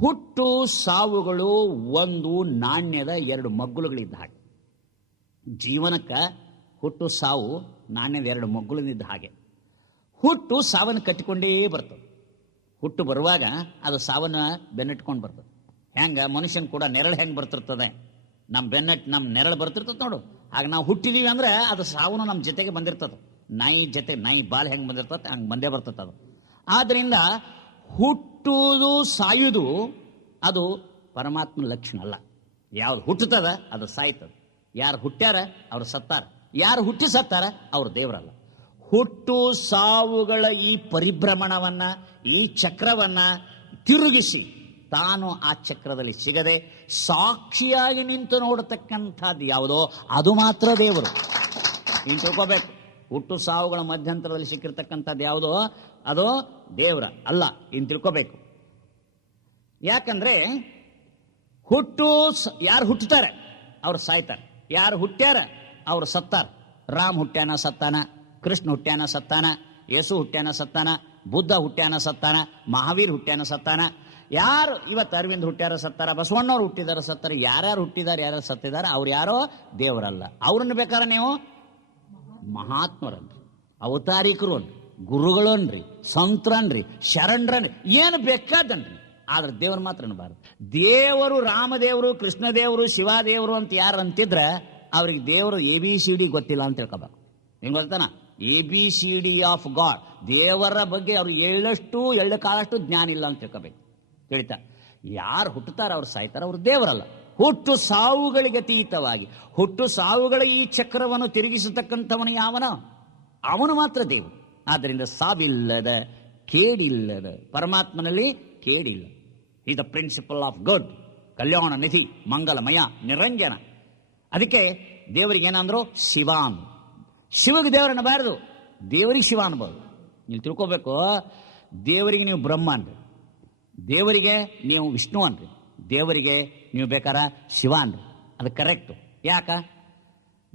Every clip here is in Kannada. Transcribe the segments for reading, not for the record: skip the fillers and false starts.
ಹುಟ್ಟು ಸಾವುಗಳು ಒಂದು ನಾಣ್ಯದ ಎರಡು ಮಗ್ಗುಲುಗಳಿದ್ದ ಹಾಗೆ. ಜೀವನಕ್ಕೆ ಹುಟ್ಟು ಸಾವು ನಾಣ್ಯದ ಎರಡು ಮಗ್ಗುಲಿದ್ದ ಹಾಗೆ. ಹುಟ್ಟು ಸಾವನ್ನು ಕಟ್ಟಿಕೊಂಡೇ ಬರ್ತದೆ. ಹುಟ್ಟು ಬರುವಾಗ ಅದು ಸಾವನ್ನು ಬೆನ್ನಟ್ಕೊಂಡು ಬರ್ತದೆ. ಹೆಂಗೆ ಮನುಷ್ಯನ ಕೂಡ ನೆರಳು ಹೆಂಗೆ ಬರ್ತಿರ್ತದೆ, ನಮ್ಮ ನೆರಳು ಬರ್ತಿರ್ತದೆ ನೋಡು. ಆಗ ನಾವು ಹುಟ್ಟಿದೀವಿ ಅಂದ್ರೆ ಅದು ಸಾವನ್ನು ನಮ್ಮ ಜೊತೆಗೆ ಬಂದಿರ್ತದೆ. ನಾಯಿ ಬಾಲ್ ಹೆಂಗೆ ಬಂದಿರ್ತದೆ ಹಂಗೆ ಬಂದೇ ಬರ್ತದೆ ಅದು. ಆದ್ದರಿಂದ ಹುಟ್ಟುವುದು ಸಾಯುವುದು ಅದು ಪರಮಾತ್ಮನ ಲಕ್ಷಣ ಅಲ್ಲ. ಯಾವ್ದು ಹುಟ್ಟುತ್ತದ ಅದು ಸಾಯ್ತದ. ಯಾರು ಹುಟ್ಟ್ಯಾರ ಅವ್ರು ಸತ್ತಾರ, ಯಾರು ಹುಟ್ಟಿ ಸತ್ತಾರ ಅವ್ರು ದೇವರಲ್ಲ. ಹುಟ್ಟು ಸಾವುಗಳ ಈ ಪರಿಭ್ರಮಣವನ್ನ, ಈ ಚಕ್ರವನ್ನ ತಿರುಗಿಸಿ ತಾನು ಆ ಚಕ್ರದಲ್ಲಿ ಸಿಗದೆ ಸಾಕ್ಷಿಯಾಗಿ ನಿಂತು ನೋಡತಕ್ಕಂಥದ್ದು ಯಾವುದೋ ಅದು ಮಾತ್ರ ದೇವರು. ಇನ್ನು ತಿಳ್ಕೋಬೇಕು, ಹುಟ್ಟು ಸಾವುಗಳ ಮಧ್ಯಂತರದಲ್ಲಿ ಸಿಕ್ಕಿರ್ತಕ್ಕಂಥದ್ದು ಯಾವುದೋ ಅದು ದೇವರ ಅಲ್ಲ. ಇನ್ನು ತಿಳ್ಕೋಬೇಕು. ಯಾಕಂದ್ರೆ ಯಾರು ಹುಟ್ಟುತ್ತಾರೆ ಅವ್ರು ಸಾಯ್ತಾರೆ, ಯಾರು ಹುಟ್ಟ್ಯಾರ ಅವ್ರು ಸತ್ತಾರ. ರಾಮ್ ಹುಟ್ಟ್ಯಾನ ಸತ್ತಾನ, ಕೃಷ್ಣ ಹುಟ್ಟ್ಯಾನ ಸತ್ತಾನ, ಯೇಸು ಹುಟ್ಟ್ಯಾನ ಸತ್ತಾನ, ಬುದ್ಧ ಹುಟ್ಟ್ಯಾನ ಸತ್ತಾನ, ಮಹಾವೀರ್ ಹುಟ್ಟ್ಯಾನ ಸತ್ತಾನ. ಯಾರು ಇವತ್ತು ಅರವಿಂದ್ ಹುಟ್ಟ್ಯಾರ ಸತ್ತಾರ, ಬಸವಣ್ಣವ್ರು ಹುಟ್ಟಿದಾರ ಸತ್ತಾರ. ಯಾರ್ಯಾರು ಹುಟ್ಟಿದಾರೆ, ಯಾರ್ಯಾರು ಸತ್ತಿದ್ದಾರೆ ಅವ್ರು ಯಾರೋ ದೇವರಲ್ಲ. ಅವ್ರನ್ನ ಬೇಕಾದ್ರೆ ನೀವು ಮಹಾತ್ಮರನ್ರಿ, ಅವತಾರಿಕರು ಅನ್ರಿ, ಗುರುಗಳು ಅನ್ರಿ, ಸಂತರನ್ರಿ, ಶರಣರನ್ರಿ, ಏನು ಬೇಕಾದನ್ರಿ. ಆದ್ರೆ ದೇವರು ಮಾತ್ರ ಅನ್ನಬಾರ್ದು. ದೇವರು ರಾಮದೇವರು, ಕೃಷ್ಣದೇವರು, ಶಿವದೇವರು ಅಂತ ಯಾರು ಅಂತಿದ್ರೆ ಅವ್ರಿಗೆ ದೇವರು ABCD ಗೊತ್ತಿಲ್ಲ ಅಂತ ತಿಳ್ಕೊಬೇಕು. ನಿಮ್ಗೆ ಗೊತ್ತಾನ ABCD ಆಫ್ ಗಾಡ್, ದೇವರ ಬಗ್ಗೆ ಅವ್ರು ಎಳ್ಳು ಕಾಲಷ್ಟು ಜ್ಞಾನ ಇಲ್ಲ ಅಂತ ತಿಳ್ಕೊಬೇಕು. ತಿಳಿತಾ? ಯಾರು ಹುಟ್ಟುತ್ತಾರ ಅವ್ರು ಸಾಯ್ತಾರ, ಅವ್ರು ದೇವರಲ್ಲ. ಹುಟ್ಟು ಸಾವುಗಳಿಗೆ ಅತೀತವಾಗಿ ಹುಟ್ಟು ಸಾವುಗಳ ಈ ಚಕ್ರವನ್ನು ತಿರುಗಿಸತಕ್ಕಂಥವನು ಯಾವನೋ ಅವನು ಮಾತ್ರ ದೇವರು. ಆದ್ದರಿಂದ ಸಾವಿಲ್ಲದ, ಕೇಡಿಲ್ಲದ ಪರಮಾತ್ಮನಲ್ಲಿ ಕೇಡಿಲ್ಲ. ಈ ದ ಪ್ರಿನ್ಸಿಪಲ್ ಆಫ್ ಗುಡ್, ಕಲ್ಯಾಣ ನಿಧಿ, ಮಂಗಲಮಯ, ನಿರಂಜನ. ಅದಕ್ಕೆ ದೇವರಿಗೆ ಏನಂದ್ರು ಶಿವ ಅಂದ್ರು. ಶಿವಗೆ ದೇವರನ್ನ ಬಾರದು, ದೇವರಿಗೆ ಶಿವ ಅನ್ಬೋದು. ನೀವು ತಿಳ್ಕೋಬೇಕು, ದೇವರಿಗೆ ನೀವು ಬ್ರಹ್ಮ ಅನ್ರಿ, ದೇವರಿಗೆ ನೀವು ವಿಷ್ಣು ಅನ್ರಿ, ದೇವರಿಗೆ ನೀವು ಬೇಕಾರ ಶಿವ ಅನ್ರಿ. ಅದು ಕರೆಕ್ಟು. ಯಾಕ?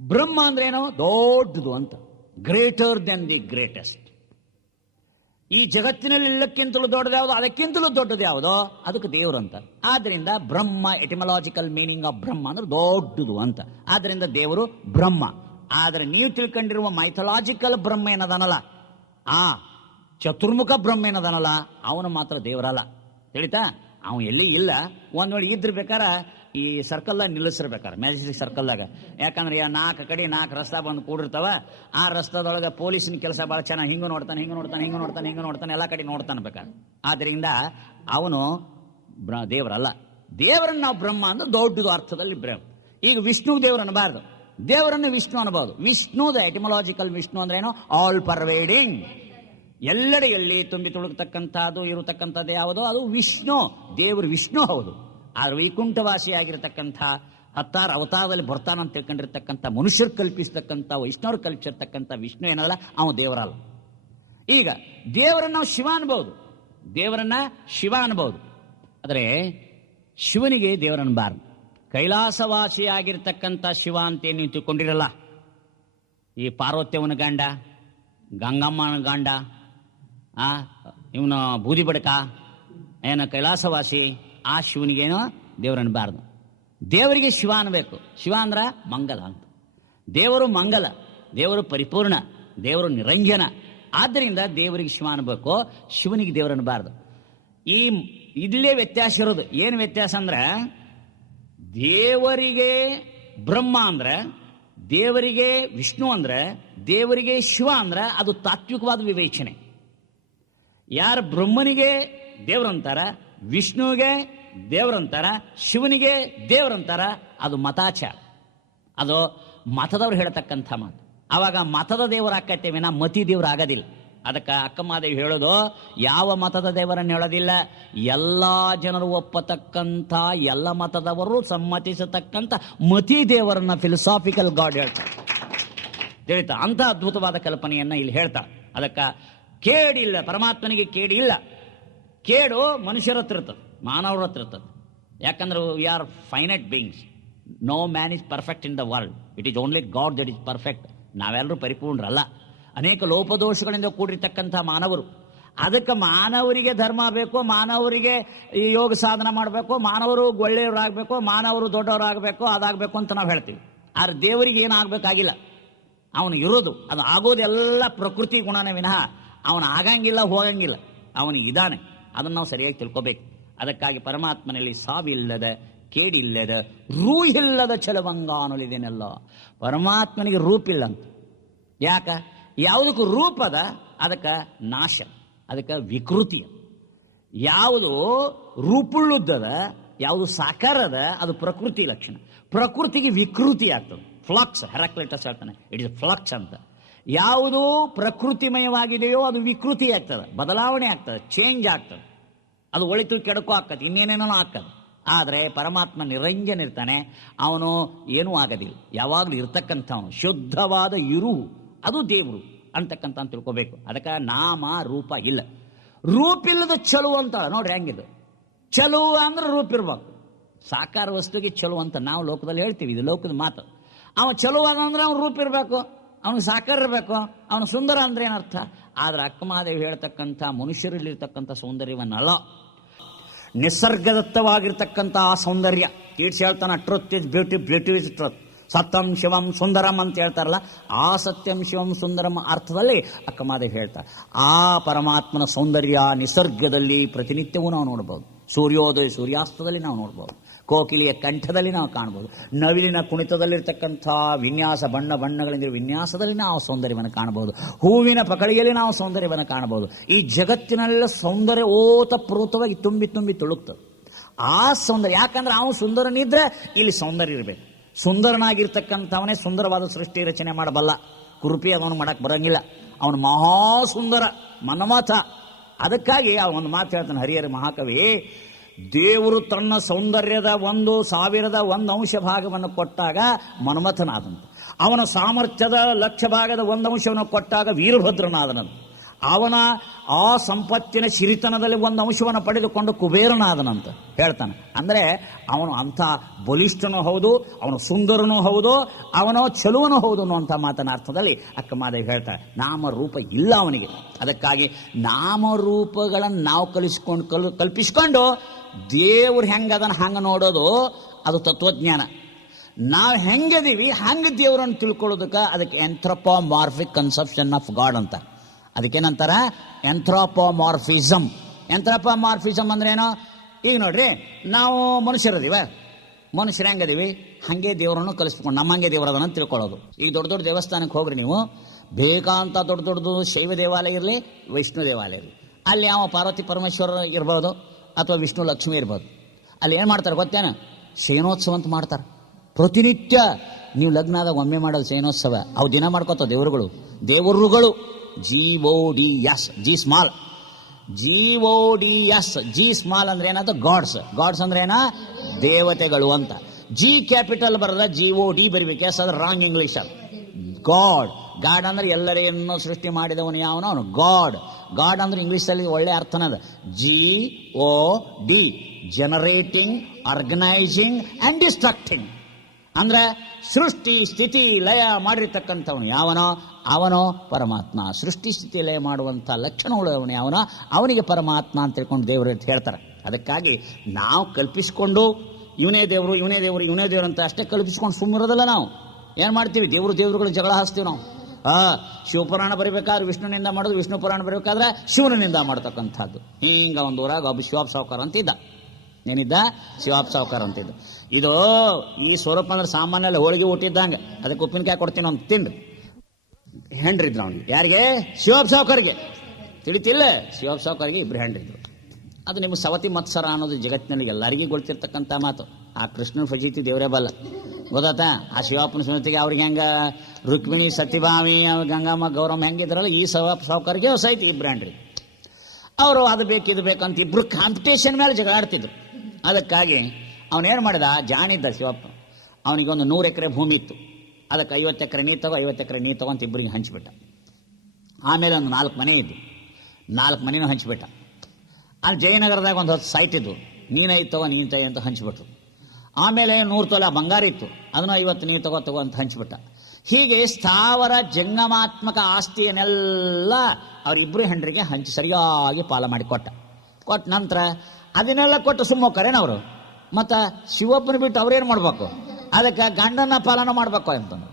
ಬ್ರಹ್ಮ ಅಂದ್ರೆ ಏನೋ ದೊಡ್ಡದು ಅಂತ, ಗ್ರೇಟರ್ ದೆನ್ ದಿ ಗ್ರೇಟೆಸ್ಟ್. ಈ ಜಗತ್ತಿನಲ್ಲಿ ಎಲ್ಲಕ್ಕಿಂತಲೂ ದೊಡ್ಡದು ಯಾವುದೋ, ಅದಕ್ಕಿಂತಲೂ ದೊಡ್ಡದು ಯಾವುದೋ ಅದಕ್ಕೆ ದೇವರು ಅಂತ. ಆದ್ರಿಂದ ಬ್ರಹ್ಮ, ಎಟಿಮಲಾಜಿಕಲ್ ಮೀನಿಂಗ್ ಆಫ್ ಬ್ರಹ್ಮ ಅಂದ್ರೆ ದೊಡ್ಡದು ಅಂತ. ಆದ್ರಿಂದ ದೇವರು ಬ್ರಹ್ಮ. ಆದ್ರೆ ನೀವು ತಿಳ್ಕೊಂಡಿರುವ ಮೈಥಲಾಜಿಕಲ್ ಬ್ರಹ್ಮ ಏನದನಲ್ಲ, ಆ ಚತುರ್ಮುಖ ಬ್ರಹ್ಮ ಏನದನಲ್ಲ, ಅವನು ಮಾತ್ರ ದೇವರಲ್ಲ. ತಿಳಿತಾ? ಅವನು ಎಲ್ಲಿ ಇಲ್ಲ. ಒಂದ್ ವೇಳೆ ಇದ್ದಿರ್ಬೇಕಾರ ಈ ಸರ್ಕಲ್ದಾಗ ನಿಲ್ಲಿಸಿರ್ಬೇಕಾರೆ, ಮ್ಯಾಜಿಸ್ಟ್ರೇಟ್ ಸರ್ಕಲ್ದಾಗ. ಯಾಕಂದ್ರೆ 4 ಕಡೆ 4 ರಸ್ತಾ ಬಂದು ಕೂಡಿರ್ತಾವ. ಆ ರಸ್ತಾದೊಳಗೆ ಪೊಲೀಸಿನ ಕೆಲಸ ಭಾಳ ಚೆನ್ನಾಗಿ ಹಿಂಗೆ ನೋಡ್ತಾನೆ, ಎಲ್ಲ ಕಡೆ ನೋಡ್ತಾನೆ ಬೇಕಾದ್ರೆ. ಆದ್ರಿಂದ ಅವನು ದೇವರಲ್ಲ. ದೇವರನ್ನು ನಾವು ಬ್ರಹ್ಮ ಅಂದ್ರೆ ದೊಡ್ಡದು ಅರ್ಥದಲ್ಲಿ ಬ್ರಹ್ಮ. ಈಗ ವಿಷ್ಣು ದೇವರು ಅನ್ನಬಾರ್ದು, ದೇವರನ್ನು ವಿಷ್ಣು ಅನ್ನಬಹುದು. ವಿಷ್ಣುದ ಎಟಿಮಲಾಜಿಕಲ್ ವಿಷ್ಣು ಅಂದ್ರೆ ಏನು? ಆಲ್ ಪರ್ವೇಡಿಂಗ್, ಎಲ್ಲೆಡೆಯಲ್ಲಿ ತುಂಬಿ ತುಳುಕ್ತಕ್ಕಂಥದ್ದು ಇರತಕ್ಕಂಥದ್ದು ಯಾವುದೋ ಅದು ವಿಷ್ಣು. ದೇವರು ವಿಷ್ಣು ಹೌದು. ಆದ್ರೆ ವೈಕುಂಠವಾಸಿಯಾಗಿರ್ತಕ್ಕಂಥ 16 ಅವತಾರದಲ್ಲಿ ಬರ್ತಾನಂತ ತಿಳ್ಕೊಂಡಿರ್ತಕ್ಕಂಥ, ಮನುಷ್ಯರು ಕಲ್ಪಿಸ್ತಕ್ಕಂಥ, ವೈಷ್ಣವರು ಕಲ್ಪಿಸಿರ್ತಕ್ಕಂಥ ವಿಷ್ಣು ಏನಲ್ಲ, ಅವನು ದೇವರಲ್ಲ. ಈಗ ದೇವರನ್ನ ನಾವು ಶಿವ ಅನ್ಬಹುದು, ದೇವರನ್ನ ಶಿವ ಅನ್ಬಹುದು. ಆದರೆ ಶಿವನಿಗೆ ದೇವರನ್ನಬಾರದು. ಕೈಲಾಸವಾಸಿಯಾಗಿರ್ತಕ್ಕಂಥ ಶಿವ ಅಂತೇನು ನೀವು ತಿಳ್ಕೊಂಡಿರಲ್ಲ. ಈ ಪಾರ್ವತ್ಯವನ ಗಂಡ, ಗಂಗಮ್ಮನ ಗಂಡ, ಇವನು ಬೂದಿ ಬಡಕ, ಏನು ಕೈಲಾಸವಾಸಿ, ಆ ಶಿವನಿಗೇನೋ ದೇವರನ್ನಬಾರದು. ದೇವರಿಗೆ ಶಿವ ಅನ್ಬೇಕು. ಶಿವ ಅಂದ್ರ ಮಂಗಲ ಅಂತ. ದೇವರು ಮಂಗಲ, ದೇವರು ಪರಿಪೂರ್ಣ, ದೇವರು ನಿರಂಜನ. ಆದ್ದರಿಂದ ದೇವರಿಗೆ ಶಿವ ಅನ್ಬೇಕು, ಶಿವನಿಗೆ ದೇವರನ್ನಬಾರದು. ಇಲ್ಲೇ ವ್ಯತ್ಯಾಸ ಇರೋದು. ಏನು ವ್ಯತ್ಯಾಸ ಅಂದ್ರೆ, ದೇವರಿಗೆ ಬ್ರಹ್ಮ ಅಂದ್ರೆ, ದೇವರಿಗೆ ವಿಷ್ಣು ಅಂದ್ರೆ, ದೇವರಿಗೆ ಶಿವ ಅಂದ್ರೆ ಅದು ತಾತ್ವಿಕವಾದ ವಿವೇಚನೆ. ಯಾರು ಬ್ರಹ್ಮನಿಗೆ ದೇವರಂತಾರ, ವಿಷ್ಣುವಿಗೆ ದೇವರಂತಾರ, ಶಿವನಿಗೆ ದೇವರಂತಾರ, ಅದು ಮತಾಚಾರ. ಅದು ಮತದವ್ರು ಹೇಳತಕ್ಕಂಥ ಮಾತು. ಅವಾಗ ಮತದ ದೇವರು ಆಕತ್ತೇವೆ, ನಾ ಮತಿ ದೇವರು ಆಗೋದಿಲ್ಲ. ಅದಕ್ಕೆ ಅಕ್ಕಮಹಾದೇವಿ ಹೇಳೋದು, ಯಾವ ಮತದ ದೇವರನ್ನು ಹೇಳೋದಿಲ್ಲ, ಎಲ್ಲ ಜನರು ಒಪ್ಪತಕ್ಕಂಥ, ಎಲ್ಲ ಮತದವರು ಸಮ್ಮತಿಸತಕ್ಕಂಥ ಮತಿ ದೇವರನ್ನ ಫಿಲಸಾಫಿಕಲ್ ಗಾಡ್ ಹೇಳ್ತಾರೆ. ತಿಳಿತಾ? ಅಂತ ಅದ್ಭುತವಾದ ಕಲ್ಪನೆಯನ್ನ ಇಲ್ಲಿ ಹೇಳ್ತಾರೆ. ಅದಕ್ಕೆ ಕೇಡಿಲ್ಲ, ಪರಮಾತ್ಮನಿಗೆ ಕೇಡಿಲ್ಲ. ಕೇಡು ಮನುಷ್ಯರ ಹತ್ರ ಇರ್ತದೆ, ಮಾನವರ ಹತ್ರ ಇರ್ತದೆ. ಯಾಕಂದ್ರೆ we are finite beings. No man is perfect in the world. It is only God that is perfect. ನಾವೆಲ್ಲರೂ ಪರಿಪೂರ್ಣರಲ್ಲ. ಅನೇಕ ಲೋಪದೋಷಗಳಿಂದ ಕೂಡಿರ್ತಕ್ಕಂಥ ಮಾನವರು. ಅದಕ್ಕೆ ಮಾನವರಿಗೆ ಧರ್ಮ ಬೇಕು, ಮಾನವರಿಗೆ ಈ ಯೋಗ ಸಾಧನ ಮಾಡಬೇಕು, ಮಾನವರು ಒಳ್ಳೆಯವರಾಗಬೇಕು, ಮಾನವರು ದೊಡ್ಡವರಾಗಬೇಕು, ಅದಾಗಬೇಕು ಅಂತ ನಾವು ಹೇಳ್ತೀವಿ. ಆದ್ರೆ ದೇವರಿಗೆ ಏನು ಆಗಬೇಕಾಗಿಲ್ಲ. ಅವನು ಇರೋದು ಅದು ಆಗೋದೆಲ್ಲ ಪ್ರಕೃತಿ ಗುಣನೇ ವಿನಃ ಅವನು ಆಗಂಗಿಲ್ಲ, ಹೋಗಂಗಿಲ್ಲ. ಅವನಿಗೆ ಇದ್ದಾನೆ. ಅದನ್ನು ನಾವು ಸರಿಯಾಗಿ ತಿಳ್ಕೊಬೇಕು. ಅದಕ್ಕಾಗಿ ಪರಮಾತ್ಮನಲ್ಲಿ ಸಾವಿಲ್ಲದ, ಕೇಡಿಲ್ಲದ, ರೂಹಿಲ್ಲದ ಛಲಭಂಗ ಅನ್ನೋಲಿದೇನೆಲ್ಲ. ಪರಮಾತ್ಮನಿಗೆ ರೂಪಿಲ್ಲ ಅಂತ. ಯಾಕ? ಯಾವುದಕ್ಕೂ ರೂಪದ ಅದಕ್ಕೆ ನಾಶ, ಅದಕ್ಕೆ ವಿಕೃತಿ. ಯಾವುದು ರೂಪುಳ್ಳುದ್ದದ, ಯಾವುದು ಸಾಕಾರದ ಅದು ಪ್ರಕೃತಿ ಲಕ್ಷಣ. ಪ್ರಕೃತಿಗೆ ವಿಕೃತಿ ಆಗ್ತದೆ, ಫ್ಲಕ್ಸ್. ಹೆರಾಕ್ಲಿಟಸ್ ಹೇಳ್ತಾನೆ ಇಟ್ ಇಸ್ ಫ್ಲಕ್ಸ್ ಅಂತ. ಯಾವುದು ಪ್ರಕೃತಿಮಯವಾಗಿದೆಯೋ ಅದು ವಿಕೃತಿ ಆಗ್ತದೆ, ಬದಲಾವಣೆ ಆಗ್ತದೆ, ಚೇಂಜ್ ಆಗ್ತದೆ. ಅದು ಒಳಿತು ಕೆಡಕು ಆಗ್ತದೆ, ಇನ್ನೇನೇನೋ ಆಗ್ತದೆ. ಆದರೆ ಪರಮಾತ್ಮ ನಿರಂಜನ ಇರ್ತಾನೆ, ಅವನು ಏನೂ ಆಗೋದಿಲ್ಲ, ಯಾವಾಗಲೂ ಇರ್ತಕ್ಕಂಥವನು ಶುದ್ಧವಾದ ಇರುವು, ಅದು ದೇವರು ಅಂತಕ್ಕಂಥ ತಿಳ್ಕೋಬೇಕು. ಅದಕ್ಕೆ ನಾಮ ರೂಪ ಇಲ್ಲ. ರೂಪಿಲ್ಲದ ಚಲು ಅಂತ ನೋಡ್ರಿ ಹೆಂಗಿದು. ಚಲು ಅಂದ್ರೆ ರೂಪ ಇರ್ಬೇಕು. ಸಾಕಾರ ವಸ್ತುಗೆ ಚಲು ಅಂತ ನಾವು ಲೋಕದಲ್ಲಿ ಹೇಳ್ತೀವಿ, ಇದು ಲೋಕದ ಮಾತು. ಅವ ಚಲುವಾದ ಅಂದ್ರೆ ಅವ್ನು ರೂಪ ಇರಬೇಕು, ಅವನಿಗೆ ಸಾಕಾರ ಇರಬೇಕು, ಅವನು ಸುಂದರ ಅಂದ್ರೆ ಏನರ್ಥ. ಆದ್ರೆ ಅಕ್ಕಮಹಾದೇವಿ ಹೇಳ್ತಕ್ಕಂಥ ಮನುಷ್ಯರಲ್ಲಿರ್ತಕ್ಕಂಥ ಸೌಂದರ್ಯವನ್ನಲ್ಲ, ನಿಸರ್ಗದತ್ತವಾಗಿರ್ತಕ್ಕಂಥ ಆ ಸೌಂದರ್ಯ. ಕೀಟ್ಸ್ ಹೇಳ್ತಾನೆ truth is beauty, beauty is truth, ಸತ್ಯಂ ಶಿವಂ ಸುಂದರಂ ಅಂತ ಹೇಳ್ತಾರಲ್ಲ, ಆ ಸತ್ಯಂ ಶಿವಂ ಸುಂದರಂ ಅರ್ಥದಲ್ಲಿ ಅಕ್ಕಮಹಾದೇವಿ ಹೇಳ್ತಾರೆ. ಆ ಪರಮಾತ್ಮನ ಸೌಂದರ್ಯ ನಿಸರ್ಗದಲ್ಲಿ ಪ್ರತಿನಿತ್ಯವೂ ನಾವು ನೋಡ್ಬೋದು. ಸೂರ್ಯೋದಯ ಸೂರ್ಯಾಸ್ತದಲ್ಲಿ ನಾವು ನೋಡ್ಬೋದು, ಕೋಕಿಲಿಯ ಕಂಠದಲ್ಲಿ ನಾವು ಕಾಣ್ಬೋದು, ನವಿಲಿನ ಕುಣಿತದಲ್ಲಿರ್ತಕ್ಕಂಥ ವಿನ್ಯಾಸ, ಬಣ್ಣ ಬಣ್ಣಗಳಿಂದ ವಿನ್ಯಾಸದಲ್ಲಿ ನಾವು ಸೌಂದರ್ಯವನ್ನು ಕಾಣಬಹುದು, ಹೂವಿನ ಪಕಳಿಯಲ್ಲಿ ನಾವು ಸೌಂದರ್ಯವನ್ನು ಕಾಣಬಹುದು. ಈ ಜಗತ್ತಿನೆಲ್ಲ ಸೌಂದರ್ಯ ಓತಪ್ರೋತವಾಗಿ ತುಂಬಿ ತುಂಬಿ ತುಳುಕ್ತದೆ. ಆ ಸೌಂದರ್ಯ ಯಾಕಂದ್ರೆ ಅವನು ಸುಂದರನಿದ್ರೆ ಇಲ್ಲಿ ಸೌಂದರ್ಯ ಇರಬೇಕು. ಸುಂದರನಾಗಿರ್ತಕ್ಕಂಥವನೇ ಸುಂದರವಾದ ಸೃಷ್ಟಿ ರಚನೆ ಮಾಡಬಲ್ಲ. ಕುರುಪಿ ಅವನು ಮಾಡಕ್ಕೆ ಬರೋಂಗಿಲ್ಲ. ಅವನು ಮಹಾಸುಂದರ ಮನ್ಮಥ. ಅದಕ್ಕಾಗಿ ಒಂದು ಮಾತು ಹೇಳ್ತಾನೆ ಹರಿಹರ ಮಹಾಕವಿ, ದೇವರು ತನ್ನ ಸೌಂದರ್ಯದ 1,000ದ 1 ಅಂಶ ಭಾಗವನ್ನು ಕೊಟ್ಟಾಗ ಮನ್ಮಥನಾದಂತ, ಅವನ ಸಾಮರ್ಥ್ಯದ 1,00,000 ಭಾಗದ 1 ಅಂಶವನ್ನು ಕೊಟ್ಟಾಗ ವೀರಭದ್ರನಾದನಂತ, ಅವನ ಆ ಸಂಪತ್ತಿನ ಸಿರಿತನದಲ್ಲಿ 1 ಅಂಶವನ್ನು ಪಡೆದುಕೊಂಡು ಕುಬೇರನಾದನಂತ ಹೇಳ್ತಾನೆ. ಅಂದರೆ ಅವನು ಅಂಥ ಬಲಿಷ್ಠನೂ ಹೌದು, ಅವನು ಸುಂದರನೂ ಹೌದು, ಅವನು ಚಲುವನೂ ಹೌದು ಅನ್ನುವಂಥ ಮಾತನ ಅರ್ಥದಲ್ಲಿ ಅಕ್ಕಮಹಾದೇವಿ ಹೇಳ್ತಾಳೆ. ನಾಮರೂಪ ಇಲ್ಲ ಅವನಿಗೆ. ಅದಕ್ಕಾಗಿ ನಾಮರೂಪಗಳನ್ನು ನಾವು ಕಲ್ಪಿಸ್ಕೊಂಡು ದೇವ್ರು ಹೆಂಗದನ್ನು ಹಂಗೆ ನೋಡೋದು ಅದು ತತ್ವಜ್ಞಾನ. ನಾವು ಹೆಂಗದೀವಿ ಹಂಗೆ ದೇವರನ್ನು ತಿಳ್ಕೊಳ್ಳೋದಕ್ಕೆ ಅದಕ್ಕೆ ಆಂಥ್ರೋಪೋಮಾರ್ಫಿಕ್ ಕನ್ಸೆಪ್ಷನ್ ಆಫ್ ಗಾಡ್ ಅಂತ. ಅದಕ್ಕೇನಂತಾರ? ಆಂಥ್ರೋಪೋಮಾರ್ಫಿಸಮ್. ಆಂಥ್ರೋಪೋಮಾರ್ಫಿಸಮ್ ಅಂದ್ರೆ ಏನೋ, ಈಗ ನೋಡ್ರಿ, ನಾವು ಮನುಷ್ಯರದೀವ, ಮನುಷ್ಯರು ಹೆಂಗದೀವಿ ಹಾಗೆ ದೇವರನ್ನು ಕಲಿಸ್ಕೊಂಡು ನಮ್ಮಂಗೆ ದೇವರದನ್ನು ತಿಳ್ಕೊಳ್ಳೋದು. ಈಗ ದೊಡ್ಡ ದೊಡ್ಡ ದೇವಸ್ಥಾನಕ್ಕೆ ಹೋಗ್ರಿ ನೀವು, ಬೇಕಾಂತ ದೊಡ್ಡ ದೊಡ್ಡದು ಶೈವ ದೇವಾಲಯ ಇರಲಿ, ವೈಷ್ಣು ದೇವಾಲಯ ಇರಲಿ, ಅಲ್ಲಿ ಯಾವ ಪಾರ್ವತಿ ಪರಮೇಶ್ವರ ಇರ್ಬೋದು ಅಥವಾ ವಿಷ್ಣು ಲಕ್ಷ್ಮಿ ಇರ್ಬೋದು. ಅಲ್ಲಿ ಏನು ಮಾಡ್ತಾರೆ ಗೊತ್ತೇನ? ಶಯನೋತ್ಸವ ಅಂತ ಮಾಡ್ತಾರೆ. ಪ್ರತಿನಿತ್ಯ ನೀವು ಲಗ್ನ ಆದಾಗ ಒಮ್ಮೆ ಮಾಡೋದು ಶಯನೋತ್ಸವ. ಅವು ದಿನ ಮಾಡ್ಕೋತಾವ ದೇವರುಗಳು. GODS, G small, GODS, G small ಅಂದ್ರೆ ಏನಾಯ್ತು? ಗಾಡ್ಸ್. ಗಾಡ್ಸ್ ಅಂದ್ರೆ ಏನ? ದೇವತೆಗಳು ಅಂತ. ಜಿ ಕ್ಯಾಪಿಟಲ್ ಬರಲ್ಲ, GOD ಬರಿಬೇಕು. ಎಸ್ ಅದ್ರ ರಾಂಗ್ ಇಂಗ್ಲಿಷ್. ಗಾಡ್. ಗಾಡ್ ಅಂದ್ರೆ ಎಲ್ಲರೇನೋ ಸೃಷ್ಟಿ ಮಾಡಿದವನು ಯಾವನೋ ಅವನು ಗಾಡ್. ಗಾಡ್ ಅಂದ್ರೆ ಇಂಗ್ಲಿಷಲ್ಲಿ ಒಳ್ಳೆ ಅರ್ಥನದ. GOD, generating, organising and destructing. ಅಂದ್ರೆ ಸೃಷ್ಟಿ ಸ್ಥಿತಿ ಲಯ ಮಾಡಿರ್ತಕ್ಕಂಥವನು ಯಾವನೋ ಅವನೋ ಪರಮಾತ್ಮ. ಸೃಷ್ಟಿ ಸ್ಥಿತಿ ಲಯ ಮಾಡುವಂಥ ಲಕ್ಷಣಗಳು ಯಾವನೋ ಅವನಿಗೆ ಪರಮಾತ್ಮ ಅಂತ ತಿಳ್ಕೊಂಡು ದೇವರು ಅಂತ ಹೇಳ್ತಾರೆ. ಅದಕ್ಕಾಗಿ ನಾವು ಕಲ್ಪಿಸ್ಕೊಂಡು ಇವನೇ ದೇವರು ಇವನೇ ದೇವರು ಇವನೇ ದೇವರು ಅಂತ ಅಷ್ಟೇ ಕಲ್ಪಿಸ್ಕೊಂಡು ಸುಮ್ಮನಿರೋದಲ್ಲ. ನಾವು ಏನು ಮಾಡ್ತೀವಿ? ದೇವರುಗಳು ಜಗಳ ಹಾಸ್ತೀವಿ ನಾವು. ಶಿವಪುರಾಣ ಬರೀಬೇಕಾದ್ರೆ ವಿಷ್ಣುನಿಂದ ಮಾಡೋದು, ವಿಷ್ಣು ಪುರಾಣ ಬರೀಬೇಕಾದ್ರೆ ಶಿವನಿಂದ ಮಾಡ್ತಕ್ಕಂಥದ್ದು. ಹಿಂಗ ಒಂದು ಊರಾಗ ಒಬ್ಬ ಶಿವಾಪ್ ಸಾವುಕಾರ ಅಂತಿದ್ದ. ಏನಿದ್ದ? ಶಿವಾಪ್ ಸಾವುಕಾರ ಅಂತಿದ್ದ. ಇದು ಈ ಸ್ವರೂಪ ಅಂದ್ರೆ ಸಾಮಾನ್ಯ ಹೋಳಿಗೆ ಊಟಿದ್ದಂಗೆ, ಅದಕ್ಕೆ ಉಪ್ಪಿನಕಾಯಿ ಕೊಡ್ತೀನಿ ಅಂತ ತಿಂದು ಹೆಂಡ್ರಿದ್ರು ಅವನಿಗೆ. ಯಾರಿಗೆ? ಶಿವಾಪ್ ಸಾವುಕಾರಿಗೆ. ತಿಳಿತಿಲ್ಲ? ಶಿವಾಪ್ ಸಾವುಕಾರಿಗೆ 2 ಹೆಂಡ್ರಿದ್ರು. ಅದು ನಿಮ್ಗೆ ಸವತಿ ಮತ್ಸರ ಅನ್ನೋದು ಜಗತ್ತಿನಲ್ಲಿ ಎಲ್ಲರಿಗೂ ಗೊತ್ತಿರ್ತಕ್ಕಂಥ ಮಾತು. ಆ ಕೃಷ್ಣನ ಫಜೀತಿ ದೇವರೇ ಬಲ್ಲ, ಗೊತ್ತಾತ? ಆ ಶಿವಪ್ಪನ ಸುನತಿಗೆ ಅವ್ರಿಗೆ ಹೆಂಗೆ ರುಕ್ಮಿಣಿ ಸತ್ಯಭಾಮಿ ಗಂಗಮ್ಮ ಗೌರಮ್ಮ ಹೆಂಗಿದ್ರಲ್ಲ, ಈ ಸಾವುಕಾರಿಗೆ ಸಹಿತ 2 ಹೆಂಡ್ರಿ. ಅವರು ಅದು ಬೇಕು ಇದು ಬೇಕಂತ ಇಬ್ಬರು ಕಾಂಪಿಟೇಷನ್ ಮೇಲೆ ಜಗಳ ಆಡ್ತಿದ್ರು. ಅದಕ್ಕಾಗಿ ಅವನೇನು ಮಾಡಿದ? ಜಾಣಿದ್ದ ಶಿವಪ್ಪ. ಅವನಿಗೆ ಒಂದು 100 ಎಕರೆ ಭೂಮಿ ಇತ್ತು. ಅದಕ್ಕೆ 50 ಎಕರೆ ನೀ ತಗೋ 50 ಎಕರೆ ನೀ ತಗೋ ಅಂತ ಇಬ್ಬರಿಗೆ ಹಂಚಿಬಿಟ್ಟ. ಆಮೇಲೆ ಒಂದು 4 ಮನೆ ಇದ್ದು, 4 ಮನೆನೂ ಹಂಚಿಬಿಟ್ಟ. ಅಲ್ಲಿ ಜಯನಗರದಾಗ ಒಂದು 10 ಸೈಟ್ ಇದ್ದು, ನೀನೈದು ತಗೋ ನೀನು ತೈ ಅಂತ ಹಂಚಿಬಿಟ್ರು. ಆಮೇಲೆ 100 ತೊಲೆ ಬಂಗಾರ ಇತ್ತು, ಅದನ್ನು 50 ನೀ ತಗೋ ಅಂತ ಹಂಚಿಬಿಟ್ಟ. ಹೀಗೆ ಸ್ಥಾವರ ಜಂಗಮಾತ್ಮಕ ಆಸ್ತಿಯನ್ನೆಲ್ಲ ಅವರಿಬ್ಬರು ಹೆಂಡ್ರಿಗೆ ಹಂಚಿ ಸರಿಯಾಗಿ ಪಾಲ ಮಾಡಿ ಕೊಟ್ಟ ನಂತರ ಅದನ್ನೆಲ್ಲ ಕೊಟ್ಟು ಸುಮ್ಮೋಕರೇನು ಅವರು. ಮತ್ತು ಶಿವಪ್ಪನ ಬಿಟ್ಟು ಅವ್ರೇನು ಮಾಡ್ಬೇಕು, ಅದಕ್ಕೆ ಗಂಡನ ಪಾಲನ ಮಾಡ್ಬೇಕು ಅಂತಂದ್ರು.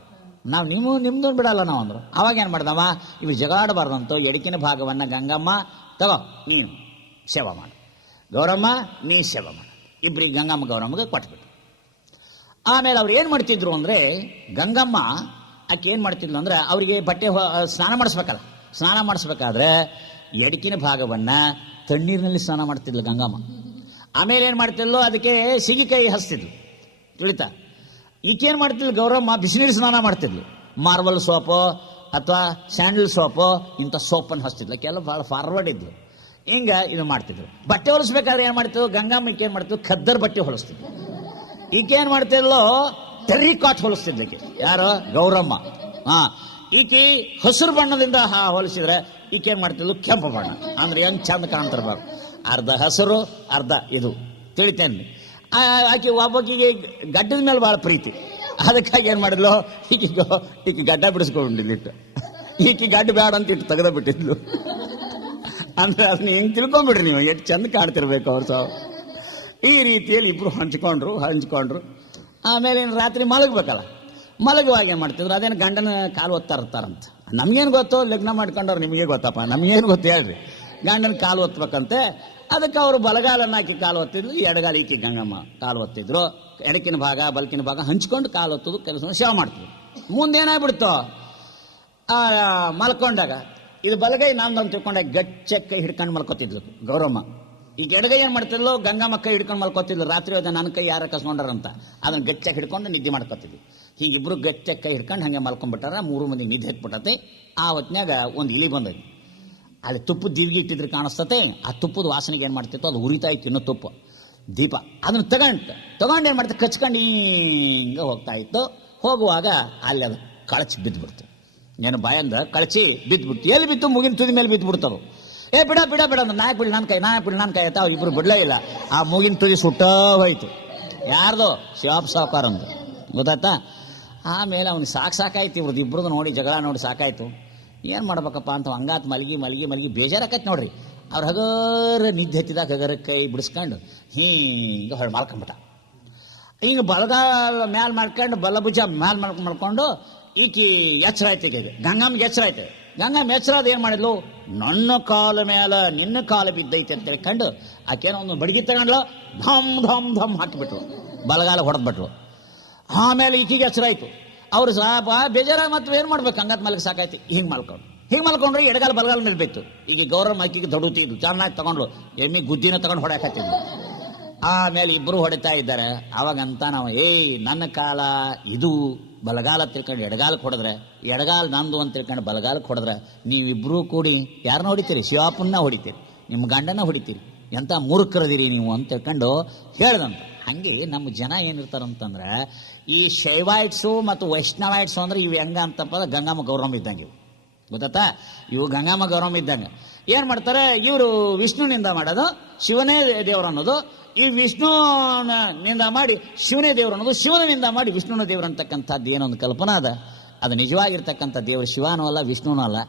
ನಾವು ನಿಮ್ದು ಬಿಡಲ್ಲ ನಾವು ಅಂದರು. ಅವಾಗ ಏನು ಮಾಡ್ದವ, ಇವು ಜಗಾಡಬಾರ್ದಂತೂ ಎಡಕಿನ ಭಾಗವನ್ನು ಗಂಗಮ್ಮ ತಗೋ ನೀನು ಸೇವಾ ಮಾಡು, ಗೌರಮ್ಮ ನೀ ಸೇವಾ ಮಾಡು, ಇಬ್ಬರಿಗೆ ಗಂಗಮ್ಮ ಗೌರಮ್ಮಗೆ ಕೊಟ್ಬಿಟ್ಟು. ಆಮೇಲೆ ಅವ್ರು ಏನು ಮಾಡ್ತಿದ್ರು ಅಂದರೆ, ಗಂಗಮ್ಮ ಆಕೆ ಏನು ಮಾಡ್ತಿದ್ಲು ಅಂದರೆ, ಅವರಿಗೆ ಬಟ್ಟೆ ಸ್ನಾನ ಮಾಡಿಸ್ಬೇಕಲ್ಲ, ಸ್ನಾನ ಮಾಡಿಸ್ಬೇಕಾದ್ರೆ ಎಡಕಿನ ಭಾಗವನ್ನು ತಣ್ಣೀರಿನಲ್ಲಿ ಸ್ನಾನ ಮಾಡ್ತಿದ್ಲು ಗಂಗಮ್ಮ. ಆಮೇಲೆ ಏನು ಮಾಡ್ತಿದ್ಲು, ಅದಕ್ಕೆ ಸಿಗಿಕಾಯಿ ಹಚ್ತಿದ್ಲು ತಿಳಿತಾ. ಈಕೇನು ಮಾಡ್ತಿದ್ಲು ಗೌರಮ್ಮ, ಬಿಸಿನೀರು ಸ್ನಾನ ಮಾಡ್ತಿದ್ಲು. ಮಾರ್ಬಲ್ ಸೋಪು ಅಥವಾ ಸ್ಯಾಂಡಲ್ ಸೋಪು ಇಂಥ ಸೋಪನ್ನು ಹಚ್ತಿದ್ಲು. ಕೆಲವು ಭಾಳ ಫಾರ್ವರ್ಡ್ ಇದ್ಲು. ಹಿಂಗೆ ಇದು ಮಾಡ್ತಿದ್ರು. ಬಟ್ಟೆ ಹೊಲಿಸ್ಬೇಕಾದ್ರೆ ಏನು ಮಾಡ್ತಿದ್ವು, ಗಂಗಮ್ಮ ಈಕೆ ಏನು ಮಾಡ್ತಿದ್ವು, ಖದ್ದರ್ ಬಟ್ಟೆ ಹೊಲಿಸ್ತಿದ್ಲು. ಈಕೇನು ಮಾಡ್ತಿದ್ಲು, ಟೆರ್ರಿ ಕಾಟ್ ಹೊಲಿಸ್ತಿದ್ಲು ಈಕೆ. ಯಾರು, ಗೌರಮ್ಮ. ಈಕೆ ಹಸಿರು ಬಣ್ಣದಿಂದ ಹೊಲಿಸಿದ್ರೆ ಈಕೇನು ಮಾಡ್ತಿದ್ಲು, ಕೆಂಪು ಬಣ್ಣ. ಅಂದ್ರೆ ಹೆಂಗೆ ಚಂದ ಕಾಣ್ತಿರ್ಬೇಕು, ಅರ್ಧ ಹಸಿರು ಅರ್ಧ ಇದು ತಿಳಿತೇನೆ. ಆಕೆ ಒಬ್ಬಕಿಗೆ ಗಡ್ಡದ ಮೇಲೆ ಭಾಳ ಪ್ರೀತಿ. ಅದಕ್ಕಾಗಿ ಏನು ಮಾಡಿದ್ಲು, ಈಕೆ ಗಡ್ಡ ಬಿಡಿಸ್ಕೊಂಡಿದ್ಲಿಟ್ಟು. ಈಕೆ ಗಡ್ಡ ಬೇಡ ಅಂತ ಇಟ್ಟು ತೆಗೆದ ಬಿಟ್ಟಿದ್ಲು. ಅಂದ್ರೆ ಅದನ್ನ ಹೆಂಗೆ ತಿಳ್ಕೊಂಬಿಡ್ರಿ ನೀವು, ಎಷ್ಟು ಚಂದ ಕಾಣ್ತಿರ್ಬೇಕು ಅವ್ರು ಸಾವು. ಈ ರೀತಿಯಲ್ಲಿ ಇಬ್ಬರು ಹಂಚ್ಕೊಂಡ್ರು. ಆಮೇಲೆ ಏನು ರಾತ್ರಿ ಮಲಗಬೇಕಲ್ಲ, ಮಲಗುವಾಗ ಏನು ಮಾಡ್ತಿದ್ರು, ಅದೇನು ಗಂಡನ ಕಾಲು ಒತ್ತಾ ಇರ್ತಾರಂತ. ನಮಗೇನು ಗೊತ್ತು, ಲಗ್ನ ಮಾಡ್ಕೊಂಡವ್ರು ನಿಮಗೆ ಗೊತ್ತಪ್ಪ, ನಮಗೇನು ಗೊತ್ತು ಹೇಳ್ರಿ. ಗಂಡನ ಕಾಲು ಒತ್ತಬೇಕಂತೆ. ಅದಕ್ಕೆ ಅವರು ಬಲಗಾಲನ್ನು ಹಾಕಿ ಕಾಲು ಒತ್ತಿದ್ರು, ಎಡಗಾಲ ಈಕಿ ಗಂಗಮ್ಮ ಕಾಲು ಒತ್ತಿದ್ರು. ಎಡಕಿನ ಭಾಗ ಬಲ್ಕಿನ ಭಾಗ ಹಂಚ್ಕೊಂಡು ಕಾಲು ಒತ್ತೋದು ಕೆಲಸವನ್ನು ಸೇವೆ ಮಾಡ್ತಿದ್ರು. ಮುಂದೇನಾಗ್ಬಿಡ್ತು, ಮಲ್ಕೊಂಡಾಗ ಇದು ಬಲಗೈ ನಂದು ಅಂತ ತಿಳ್ಕೊಂಡಾಗ ಗಚ್ಚ ಕೈ ಹಿಡ್ಕೊಂಡು ಮಲ್ಕೋತಿದ್ಲು ಗೌರಮ್ಮ. ಈಗ ಎಡಗೈ ಏನು ಮಾಡ್ತಿದ್ಲು, ಗಂಗಮ್ಮ ಕೈ ಹಿಡ್ಕೊಂಡು ಮಲ್ಕೋತಿದ್ಲು. ರಾತ್ರಿ ಹೋದ ನನ್ನ ಕೈ ಯಾರ ಕಸ್ಕೊಂಡಾರಂತ ಅದನ್ನು ಗಚ್ಚಾಗಿ ಹಿಡ್ಕೊಂಡು ನಿದ್ದೆ ಮಾಡ್ಕೊತಿದ್ವಿ. ಹೀಗಿಬ್ರು ಗಚ್ಚ ಕೈ ಹಿಡ್ಕೊಂಡು ಹಂಗೆ ಮಲ್ಕೊಂಡ್ಬಿಟ್ಟಾರ. 3 ಮಂದಿ ನಿದ್ದೆ ಹತ್ಬಿಟ್ಟತೆ. ಆ ಹೊತ್ನ್ಯಾಗ ಒಂದು ಇಲಿ ಬಂದೈತಿ. ಅಲ್ಲಿ ತುಪ್ಪದ ದೀವಿಗೆ ಇಟ್ಟಿದ್ರೆ ಕಾಣಿಸ್ತತೆ. ಆ ತುಪ್ಪದ ವಾಸನೆಗೆ ಏನು ಮಾಡ್ತಿತ್ತು, ಅದು ಉರಿತಾ ಇತ್ತು ಇನ್ನೂ ತುಪ್ಪ ದೀಪ. ಅದನ್ನು ತಗೊಂಡು ಏನು ಮಾಡ್ತಾ ಕಚ್ಕೊಂಡು ಹಿಂಗೆ ಹೋಗ್ತಾ ಇತ್ತು. ಹೋಗುವಾಗ ಅಲ್ಲಿ ಅದು ಕಳಚಿ ಬಿದ್ದುಬಿಡ್ತು. ಏನು ಬಾಯಂದ ಕಳಚಿ ಬಿದ್ದುಬಿಡ್ತು. ಎಲ್ಲಿ ಬಿತ್ತು, ಮುಗಿನ ತುದಿ ಮೇಲೆ ಬಿದ್ದುಬಿಡ್ತವು. ಬಿಡ ಅಂದ್ರೆ ನಾಯಕ್ ಬಿಡಿ ನನ್ನ ಕೈ ಆಯ್ತಾ. ಇಬ್ಬರು ಬಿಡಲೇ ಇಲ್ಲ. ಆ ಮುಗಿನ ತುದಿ ಸುಟ್ಟ ಹೋಯ್ತು. ಯಾರ್ದು, ಸಾವುಕಾರಂದು ಗೊತ್ತಾಯ್ತಾ. ಆಮೇಲೆ ಅವ್ನಿಗೆ ಸಾಕಾಯ್ತು. ಇವ್ರದ್ದು ಇಬ್ಬರದು ನೋಡಿ ಜಗಳ ನೋಡಿ ಸಾಕಾಯ್ತು. ಏನು ಮಾಡ್ಬೇಕಪ್ಪ ಅಂತ ಹಂಗಾತ್ ಮಲಗಿ ಬೇಜಾರಾಕೈತೆ ನೋಡ್ರಿ. ಅವ್ರು ಹಗರ ನಿದ್ದೆ ಹತ್ತಿದಾಗ ಹಗರ ಕೈ ಬಿಡಿಸ್ಕೊಂಡು ಹಿಂಗೆ ಹೊಳೆ ಮಾಡ್ಕೊಂಬಿಟ್ಟ. ಹಿಂಗೆ ಬಲಗಾಲ ಮ್ಯಾಲೆ ಮಾಡ್ಕೊಂಡು ಬಲಭುಜ ಮ್ಯಾಲೆ ಮಾಡ್ಕೊಂಡು ಈಕಿ ಎಚ್ಚರ ಆಯ್ತು. ಈಕೆಗೆ ಗಂಗಮ್ಮಗೆ ಎಚ್ಚರ ಆಯ್ತು. ಗಂಗಮ್ಮ ಎಚ್ಚರ ಅದು ಏನು ಮಾಡಿದ್ಲು, ನನ್ನ ಕಾಲ ಮೇಲೆ ನಿನ್ನ ಕಾಲ ಬಿದ್ದೈತೆ ಅಂತ ಹೇಳ್ಕೊಂಡು ಆಕೇನೋ ಒಂದು ಬಡಗಿ ತಗೊಂಡ್ಲು, ಧಮ್ ಹಾಕಿಬಿಟ್ರು, ಬಲಗಾಲ ಹೊಡೆದ್ಬಿಟ್ರು. ಆಮೇಲೆ ಈಕಿಗೆ ಎಚ್ಚರ ಆಯ್ತು. ಅವ್ರು ಸಾಪ ಬೇಜಾರಾಗ ಮತ್ತೆ ಏನು ಮಾಡ್ಬೇಕು, ಹಂಗತ್ ಮಲಗಿ ಸಾಕಾಯ್ತು. ಹಿಂಗೆ ಮಲ್ಕೊಂಡ್ರೆ ಎಡಗಾಲ ಬಲಗಾಲ ಮೇಲೆ ಬಿತ್ತು. ಈಗ ಗೌರಮ್ಮ ಆಕಿಗೆ ದೊಡುತ್ತಿದ್ದು ಚೆನ್ನಾಗಿ ತಗೊಂಡ್ರು. ಎಮ್ಮಿ ಗುದ್ದಿನ ತಗೊಂಡು ಹೊಡ್ಯಾಕತ್ತಿದ್ಲು. ಆಮೇಲೆ ಇಬ್ಬರು ಹೊಡಿತಾ ಇದ್ದಾರೆ. ಅವಾಗಂತ ನಾವು ನನ್ನ ಕಾಲ ಇದು ಬಲಗಾಲ ತಿಳ್ಕೊಂಡು ಎಡಗಾಲಕ್ಕೆ ಹೊಡೆದ್ರೆ, ಎಡಗಾಲ ನಂದು ಅಂತ ತಿಳ್ಕೊಂಡು ಬಲಗಾಲಕ್ಕೆ ಹೊಡೆದ್ರೆ, ನೀವಿಬ್ಬರೂ ಕೂಡಿ ಯಾರನ್ನ ಹೊಡಿತೀರಿ, ಶಿವಾಪನ್ನ ಹೊಡಿತೀರಿ, ನಿಮ್ಮ ಗಂಡನ ಹೊಡಿತೀರಿ, ಎಂಥ ಮೂರ್ಖರದಿರಿ ನೀವು ಅಂತ ತಿಳ್ಕೊಂಡು ಹೇಳ್ದಂತ. ಹಾಗೆ ನಮ್ಮ ಜನ ಏನಿರ್ತಾರಂತಂದ್ರೆ, ಈ ಶೈವಾಯ್ಟ್ಸು ಮತ್ತು ವೈಷ್ಣವಾಯ್ಟ್ಸು ಅಂದ್ರೆ ಇವು ಹೆಂಗ ಅಂತಪ್ಪ, ಗಂಗಮ್ಮ ಗೌರಮ್ಮ ಇದ್ದಂಗೆ ಇವು ಗೊತ್ತಾ. ಇವು ಗಂಗಮ್ಮ ಗೌರಮ್ಮ ಇದ್ದಂಗೆ ಏನು ಮಾಡ್ತಾರೆ, ಇವರು ವಿಷ್ಣುನಿಂದ ಮಾಡೋದು ಶಿವನೇ ದೇವರು ಅನ್ನೋದು, ಈ ವಿಷ್ಣುನಿಂದ ಮಾಡಿ ಶಿವನೇ ದೇವರು ಅನ್ನೋದು, ಶಿವನಿಂದ ಮಾಡಿ ವಿಷ್ಣುನ ದೇವರು ಅಂತಕ್ಕಂಥದ್ದು ಏನೊಂದು ಕಲ್ಪನಾ ಅದ. ಅದು ನಿಜವಾಗಿರ್ತಕ್ಕಂಥ ದೇವರು ಶಿವನೂ ಅಲ್ಲ ವಿಷ್ಣುನೂ ಅಲ್ಲ,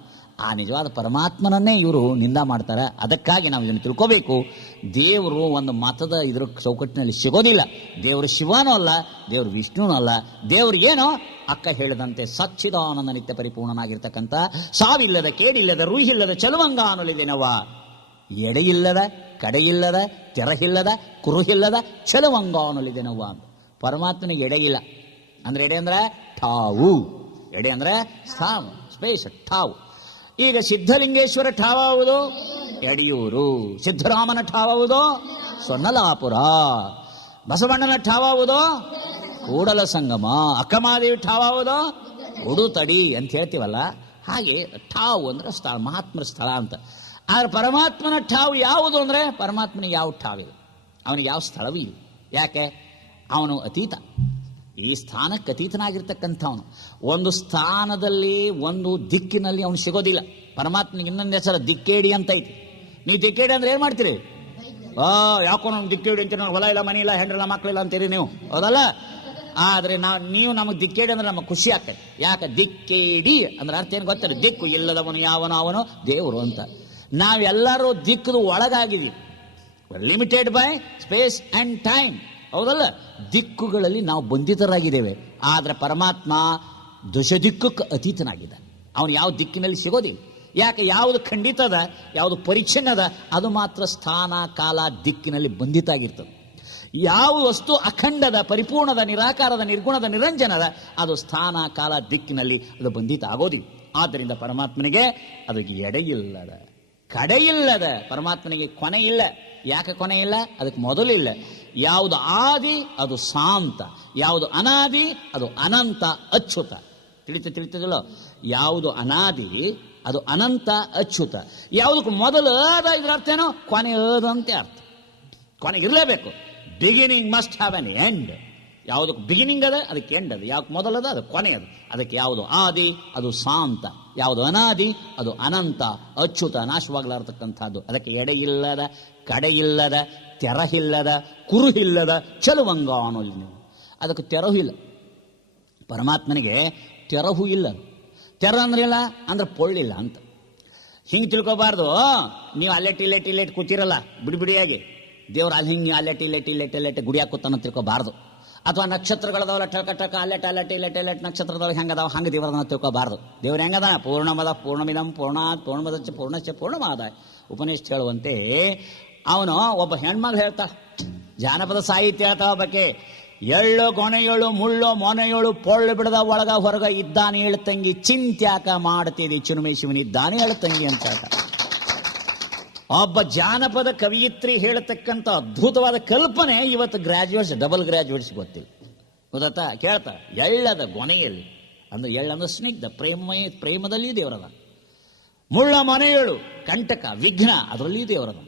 ಆ ನಿಜವಾದ ಪರಮಾತ್ಮನನ್ನೇ ಇವರು ನಿಂದ ಮಾಡ್ತಾರೆ. ಅದಕ್ಕಾಗಿ ನಾವು ಇದನ್ನು ತಿಳ್ಕೋಬೇಕು. ದೇವರು ಒಂದು ಮತದ ಇದ್ರ ಚೌಕಟ್ಟಿನಲ್ಲಿ ಸಿಗೋದಿಲ್ಲ. ದೇವರು ಶಿವನೂ ಅಲ್ಲ, ದೇವರು ವಿಷ್ಣುನೂ ಅಲ್ಲ. ದೇವರು ಏನೋ ಅಕ್ಕ ಹೇಳಿದಂತೆ ಸಚ್ಚಿದಾನಂದ ನಿತ್ಯ ಪರಿಪೂರ್ಣನಾಗಿರ್ತಕ್ಕಂಥ, ಸಾವಿಲ್ಲದ ಕೇಡಿಲ್ಲದ ರೂಹಿಲ್ಲದ ಚಲುವಂಗ ಅನ್ನಲಿದೇನವ, ಎಡೆಯಿಲ್ಲದ ಕಡೆಯಿಲ್ಲದ ತೆರಹಿಲ್ಲದ ಕುರುಹಿಲ್ಲದ ಚಲುವಂಗ ಅನ್ನಲಿದೇನವ. ಪರಮಾತ್ಮನಿಗೆ ಎಡೆಯಿಲ್ಲ. ಅಂದ್ರೆ ಎಡೆ ಅಂದ್ರೆ ಠಾವು, ಎಡೆ ಅಂದ್ರೆ ಸ್ಥಾನ ಸ್ಪೇಸ್ ಠಾವು. ಈಗ ಸಿದ್ಧಲಿಂಗೇಶ್ವರ ಠಾವುದು ಯಡಿಯೂರು, ಸಿದ್ದರಾಮನ ಠಾವುದು ಸೊನ್ನಲಾಪುರ, ಬಸವಣ್ಣನ ಠಾವುದು ಕೂಡಲ ಸಂಗಮ, ಅಕ್ಕಮಾದೇವಿ ಠಾವುದು ಉಡುತಡಿ ಅಂತ ಹೇಳ್ತೀವಲ್ಲ. ಹಾಗೆ ಠಾವು ಅಂದ್ರೆ ಸ್ಥಳ, ಮಹಾತ್ಮರ ಸ್ಥಳ ಅಂತ. ಆದ್ರೆ ಪರಮಾತ್ಮನ ಠಾವು ಯಾವುದು ಅಂದ್ರೆ, ಪರಮಾತ್ಮನಿಗೆ ಯಾವ ಠಾವಿಲ್ಲ, ಅವನಿಗೆ ಯಾವ ಸ್ಥಳವೂ ಇಲ್ಲ. ಯಾಕೆ, ಅವನು ಅತೀತ, ಈ ಸ್ಥಾನಕ್ಕೆ ಅತೀತನಾಗಿರ್ತಕ್ಕಂಥವನು. ಒಂದು ಸ್ಥಾನದಲ್ಲಿ ಒಂದು ದಿಕ್ಕಿನಲ್ಲಿ ಅವನು ಸಿಗೋದಿಲ್ಲ. ಪರಮಾತ್ಮನಿಗೆ ಇನ್ನೊಂದು ಹೆಸರು ದಿಕ್ಕೇಡಿ ಅಂತ ಐತಿ. ನೀವು ದಿಕ್ಕೇಡಿ ಅಂದ್ರೆ ಏನು ಮಾಡ್ತೀರಿ, ಯಾಕೋ ನಮ್ಗೆ ದಿಕ್ಕೇಡಿ ಅಂತೀರಿ, ಹೊಲ ಇಲ್ಲ ಮನೆ ಇಲ್ಲ ಹೆಂಡ್ರಿಲ್ಲ ಮಕ್ಕಳಿಲ್ಲ ಅಂತೀರಿ ನೀವು, ಹೌದಲ್ಲ. ಆದ್ರೆ ನೀವು ನಮಗೆ ದಿಕ್ಕೇಡಿ ಅಂದ್ರೆ ನಮಗೆ ಖುಷಿ ಆಗ್ತದೆ. ಯಾಕೆ ದಿಕ್ಕೇಡಿ ಅಂದ್ರೆ ಅರ್ಥ ಏನು ಗೊತ್ತಿಲ್ಲ, ದಿಕ್ಕು ಇಲ್ಲದವನು ಯಾವನು ಅವನು ದೇವರು ಅಂತ. ನಾವೆಲ್ಲರೂ ದಿಕ್ಕದ ಒಳಗಾಗಿದ್ದೀವಿ, limited by space and time, ಹೌದಲ್ಲ? ದಿಕ್ಕುಗಳಲ್ಲಿ ನಾವು ಬಂಧಿತರಾಗಿದ್ದೇವೆ. ಆದ್ರೆ ಪರಮಾತ್ಮ ದಶದಿಕ್ಕಕ್ಕೆ ಅತೀತನಾಗಿದ್ದಾನೆ. ಅವನು ಯಾವ ದಿಕ್ಕಿನಲ್ಲಿ ಸಿಗೋದಿಲ್ಲ. ಯಾಕೆ? ಯಾವುದು ಖಂಡಿತದ, ಯಾವುದು ಪರಿಚ್ಛನ್ನದ, ಅದು ಮಾತ್ರ ಸ್ಥಾನ ಕಾಲ ದಿಕ್ಕಿನಲ್ಲಿ ಬಂಧಿತ ಆಗಿರ್ತದೆ. ಯಾವ ವಸ್ತು ಅಖಂಡದ, ಪರಿಪೂರ್ಣದ, ನಿರಾಕಾರದ, ನಿರ್ಗುಣದ, ನಿರಂಜನದ, ಅದು ಸ್ಥಾನ ಕಾಲ ದಿಕ್ಕಿನಲ್ಲಿ ಅದು ಬಂಧಿತ ಆಗೋದಿಲ್ಲ. ಆದ್ದರಿಂದ ಪರಮಾತ್ಮನಿಗೆ ಅದಕ್ಕೆ ಎಡೆಯಿಲ್ಲದ, ಕಡೆಯಿಲ್ಲದ, ಪರಮಾತ್ಮನಿಗೆ ಕೊನೆ ಇಲ್ಲ. ಯಾಕೆ ಕೊನೆ ಇಲ್ಲ? ಅದಕ್ಕೆ ಮೊದಲಿಲ್ಲ. ಯಾವುದು ಆದಿ ಅದು ಶಾಂತ, ಯಾವುದು ಅನಾದಿ ಅದು ಅನಂತ ಅಚ್ಯುತ. ತಿಳಿತದಿಲ್ಲ? ಯಾವುದು ಅನಾದಿ ಅದು ಅನಂತ ಅಚ್ಯುತ. ಯಾವುದಕ್ಕೆ ಮೊದಲು ಅದ, ಇದ್ರ ಅರ್ಥ ಏನೋ ಕೊನೆ ಅದಂತೆ ಅರ್ಥ. ಕೊನೆಗೆ ಇರಲೇಬೇಕು. Beginning must have an end. ಯಾವುದಕ್ಕೆ ಬಿಗಿನಿಂಗ್ ಅದ ಅದಕ್ಕೆ ಎಂಡ್ ಅದ, ಯಾವ್ದು ಮೊದಲದ ಅದು ಕೊನೆ ಅದು. ಅದಕ್ಕೆ ಯಾವುದು ಆದಿ ಅದು ಶಾಂತ, ಯಾವುದು ಅನಾದಿ ಅದು ಅನಂತ ಅಚ್ಯುತ, ನಾಶವಾಗಲಾರತಕ್ಕಂಥದ್ದು. ಅದಕ್ಕೆ ಎಡೆ ಇಲ್ಲದ, ಕಡೆ ಇಲ್ಲದ, ತೆರಹಿಲ್ಲದ, ಕುರುಹಿಲ್ಲದ ಚಲುವಂಗ ಅನ್ನೋಲ್ಲಿ ನೀವು. ಅದಕ್ಕೆ ತೆರಹು ಇಲ್ಲ. ಪರಮಾತ್ಮನಿಗೆ ತೆರಹು ಇಲ್ಲ. ತೆರ ಅಂದ್ರೆ ಇಲ್ಲ ಅಂದ್ರೆ ಪೊಳ್ಳಿಲ್ಲ ಅಂತ. ಹಿಂಗೆ ತಿಳ್ಕೊಬಾರ್ದು. ನೀವು ಅಲ್ಲೆಟ್ ಕೂತಿರಲ್ಲ ಬಿಡಿಯಾಗಿ, ದೇವ್ರು ಅಲ್ಲಿ ಹಿಂಗೆ ಅಲ್ಲೆಟ್ ಗುಡಿ ಹಾಕುತ್ತಾನ ತಿಳ್ಕೊಬಾರ್ದು. ಅಥವಾ ನಕ್ಷತ್ರಗಳದಾವಲ್ಲ ಟಕ ಅಲ್ಲೆಟ್ ನಕ್ಷತ್ರದವ್ರಿಗೆ ಹೆಂಗದಾವ ಹಂಗೆ ದೇವರನ್ನ ತಿಳ್ಕೊಬಾರ್ದು. ದೇವ್ರು ಹೆಂಗದ? ಪೂರ್ಣಮದ ಪೂರ್ಣಮಿದಂ ಪೂರ್ಣಾತ್ ಪೂರ್ಣಮದಚ್ಚ ಪೂರ್ಣಶ್ಚ ಪೂರ್ಣಮಾದ ಉಪನಿಷತ್ ಹೇಳುವಂತೆ ಅವನು ಒಬ್ಬ ಹೆಣ್ಮಗಳು ಹೇಳ್ತಾ, ಜಾನಪದ ಸಾಹಿತ್ಯ ಹೇಳ್ತಾ ಒಬ್ಬಕ್ಕೆ, ಎಳ್ಳು ಗೊಣೆಯಳು ಮುಳ್ಳು ಮೊನೆಯಳು ಪೊಳ್ಳು ಬಿಡದ ಒಳಗ ಹೊರಗ ಇದ್ದಾನೆ ಹೇಳ್ತಂಗಿ ಚಿಂತ್ಯಾಕ ಮಾಡ್ತಿದ್ದಿ ಚಿನುಮೆ ಶಿವನಿದ್ದಾನೆ ಹೇಳ್ತಂಗಿ ಅಂತ. ಒಬ್ಬ ಜಾನಪದ ಕವಿಯಿತ್ರಿ ಹೇಳತಕ್ಕಂಥ ಅದ್ಭುತವಾದ ಕಲ್ಪನೆ ಇವತ್ತು ಗ್ರಾಜುಯೇಟ್ಸ್, ಡಬಲ್ ಗ್ರಾಜುಯೇಟ್ಸ್ ಗೊತ್ತಿಲ್ಲ. ಗೊತ್ತಾ? ಕೇಳ್ತಾ ಎಳ್ಳದ ಗೊನೆಯಲ್ಲಿ ಅಂದ್ರೆ ಎಳ್ಳಂದ್ರೆ ಸ್ನಿಗ್ಧ ಪ್ರೇಮದಲ್ಲಿ ದೇವರದ. ಮುಳ್ಳ ಮೊನೆಯಳು ಕಂಟಕ ವಿಘ್ನ ಅದರಲ್ಲಿ ದೇವರದ.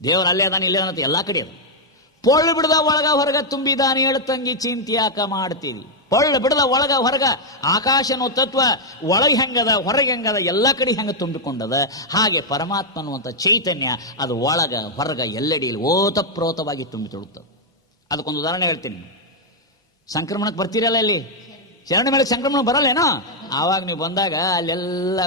ದೇವರ ಅಲ್ಲೇ ಅದಾನೆ ಇಲ್ಲೇ ಅದಾನ ಎಲ್ಲ ಕಡೆ ಅದ. ಪೊಳ್ಳು ಬಿಡದ ಒಳಗ ಹೊರಗ ತುಂಬಿದಾನೆ ಹೇಳ್ತಂಗಿ ಚಿಂತ್ಯಾಕ ಮಾಡ್ತೀವಿ. ಪೊಳ್ಳು ಬಿಡದ ಒಳಗ ಹೊರಗ ಆಕಾಶನೋ ತತ್ವ ಒಳಗೆ ಹೆಂಗದ ಹೊರಗೆ ಹೆಂಗದ ಎಲ್ಲ ಕಡೆ ಹೆಂಗ ತುಂಬಿಕೊಂಡದ, ಹಾಗೆ ಪರಮಾತ್ಮ ಅನ್ನುವಂಥ ಚೈತನ್ಯ ಅದು ಒಳಗ ಹೊರಗ ಎಲ್ಲೆಡೆಯಲ್ಲಿ ಓತಪ್ರೋತವಾಗಿ ತುಂಬಿ ತುಳುತ್ತದೆ. ಅದಕ್ಕೊಂದು ಉದಾಹರಣೆ ಹೇಳ್ತೀನಿ. ಸಂಕ್ರಮಣಕ್ಕೆ ಬರ್ತೀರಲ್ಲ, ಇಲ್ಲಿ ಶರಣ ಮೇಲೆ ಸಂಕ್ರಮಣ ಬರಲ್ಲೇನೋ, ಆವಾಗ ನೀವು ಬಂದಾಗ ಅಲ್ಲೆಲ್ಲ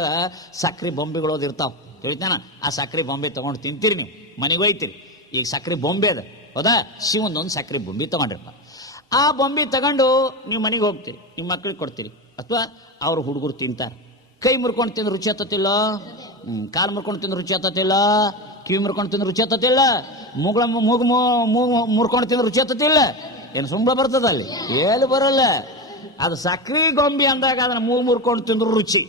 ಸಕ್ರೆ ಬೊಂಬೆಗಳು ಇರ್ತಾವೆ ತಿಳಿತಾನ. ಆ ಸಕ್ರೆ ಬೊಂಬೆ ತಗೊಂಡು ತಿಂತೀರಿ, ನೀವು ಮನೆಗೆ ಹೋಯ್ತೀರಿ. ಈಗ ಸಕ್ರೆ ಬೊಂಬೆ ಅದ, ಹೌದಾ? ಶಿವನೊಂದು ಸಕ್ರೆ ಬೊಂಬೆ ತಗೊಂಡಿರಪ್ಪ. ಆ ಬೊಂಬೆ ತಗೊಂಡು ನೀವು ಮನೆಗೆ ಹೋಗ್ತೀರಿ, ನಿಮ್ಮ ಮಕ್ಕಳಿಗೆ ಕೊಡ್ತೀರಿ, ಅಥವಾ ಅವ್ರ ಹುಡುಗರು ತಿಂತಾರೆ. ಕೈ ಮುರ್ಕೊಂಡು ತಿಂದು ರುಚಿ ಹತ್ತತಿಲ್ಲ, ಕಾಲು ಮುರ್ಕೊಂಡು ತಿಂದು ರುಚಿ ಹತ್ತತಿಲ್ಲ, ಕಿವಿ ಮುರ್ಕೊಂಡು ತಿಂದು ರುಚಿ ಹತ್ತತಿಲ್ಲ, ಮೂಗು ಮುರ್ಕೊಂಡು ತಿಂದು ರುಚಿ ಹತ್ತತಿಲ್ಲ. ಏನು ಸುಂಬಳ ಬರ್ತದ ಅಲ್ಲಿ? ಏನು ಬರಲ್ಲ. ಅದು ಸಕ್ರೆ ಗೊಂಬೆ ಅಂದಾಗ ಅದನ್ನ ಮೂಗು ಮುರ್ಕೊಂಡು ತಿಂದ್ರು ರುಚಿ,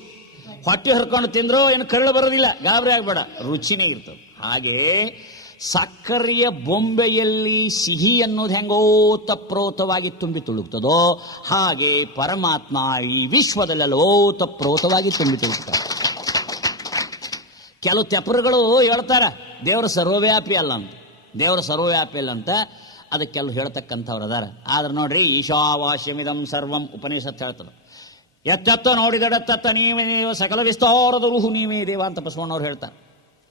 ಹೊಟ್ಟೆ ಹರ್ಕೊಂಡು ತಿಂದ್ರು ಏನು ಕರಳು ಬರೋದಿಲ್ಲ, ಗಾಬರಿ ಆಗ್ಬೇಡ, ರುಚಿನೇ ಇರ್ತದೆ. ಹಾಗೆ ಸಕ್ಕರೆಯ ಬೊಂಬೆಯಲ್ಲಿ ಸಿಹಿ ಅನ್ನೋದು ಹೆಂಗೋ ತಪ್ರೋತವಾಗಿ ತುಂಬಿ ತುಳುಕ್ತದೋ ಹಾಗೆ ಪರಮಾತ್ಮ ಈ ವಿಶ್ವದಲ್ಲೆಲ್ಲ ಓತಪ್ರೋತವಾಗಿ ತುಂಬಿ ತುಳುಕ್ತಾರೆ. ಕೆಲವು ತೆಪರುಗಳು ಹೇಳ್ತಾರ ದೇವರ ಸರ್ವವ್ಯಾಪಿ ಅಲ್ಲ ಅಂತ, ದೇವರ ಸರ್ವವ್ಯಾಪಿ ಅಲ್ಲ ಅಂತ. ಅದಕ್ಕೆ ಕೆಲವು ಹೇಳ್ತಕ್ಕಂಥವ್ರು ಅದಾರ. ಆದ್ರೆ ನೋಡ್ರಿ, ಈಶಾವಾಸ್ಯಮಿದಂ ಸರ್ವಂ ಉಪನಿಷತ್ ಹೇಳ್ತದ. ಎತ್ತೆತ್ತ ನೋಡಿದಡತ್ತ ನೀವೇ ಸಕಲ ವಿಸ್ತಾರದ ರುಹು ನೀವೇ ದೇವ ಅಂತ ಬಸವಣ್ಣವ್ರು ಹೇಳ್ತಾರೆ.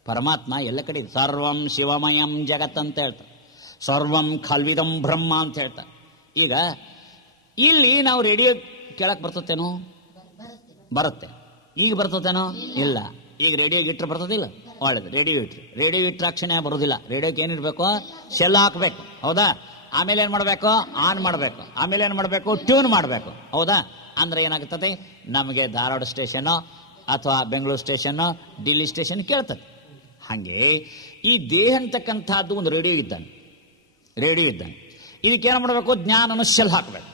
ಪರಮಾತ್ಮ ಎಲ್ಲ ಕಡೆ ಸರ್ವಂ ಶಿವಮಯಂ ಜಗತ್ ಅಂತ ಹೇಳ್ತಾರೆ, ಸರ್ವಂ ಖಲ್ವಿದಂ ಬ್ರಹ್ಮ ಅಂತ ಹೇಳ್ತಾರೆ. ಈಗ ಇಲ್ಲಿ ನಾವು ರೇಡಿಯೋ ಕೇಳಕ್ ಬರ್ತತೇನೋ? ಬರುತ್ತೆ. ಈಗ ಬರ್ತತೇನೋ? ಇಲ್ಲ. ಈಗ ರೇಡಿಯೋ ಇಟ್ಟರೆ ಬರ್ತದಿಲ್ಲ? ಒಳ್ಳೇದು. ರೇಡಿಯೋ ಇಟ್ರಾಕ್ಷಣೆ ಬರೋದಿಲ್ಲ. ರೇಡಿಯೋಕ್ಕೆ ಏನಿರ್ಬೇಕು? ಸೆಲ್ ಹಾಕಬೇಕು, ಹೌದಾ? ಆಮೇಲೆ ಏನು ಮಾಡಬೇಕು? ಆನ್ ಮಾಡಬೇಕು. ಆಮೇಲೆ ಏನು ಮಾಡಬೇಕು? ಟ್ಯೂನ್ ಮಾಡಬೇಕು, ಹೌದಾ? ಅಂದ್ರೆ ಏನಾಗುತ್ತದೆ, ನಮಗೆ ಧಾರವಾಡ ಸ್ಟೇಷನ್ನು ಅಥವಾ ಬೆಂಗಳೂರು ಸ್ಟೇಷನ್ನು, ಡಿಲ್ಲಿ ಸ್ಟೇಷನ್ ಕೇಳ್ತದೆ. ಹಾಗೆ ಈ ದೇಹ ಅಂತಕ್ಕಂಥದ್ದು ಒಂದು ರೇಡಿಯೋ ಇದ್ದಾನೆ. ಇದಕ್ಕೇನು ಮಾಡಬೇಕು? ಜ್ಞಾನನು ಶೆಲ್ ಹಾಕಬೇಕು,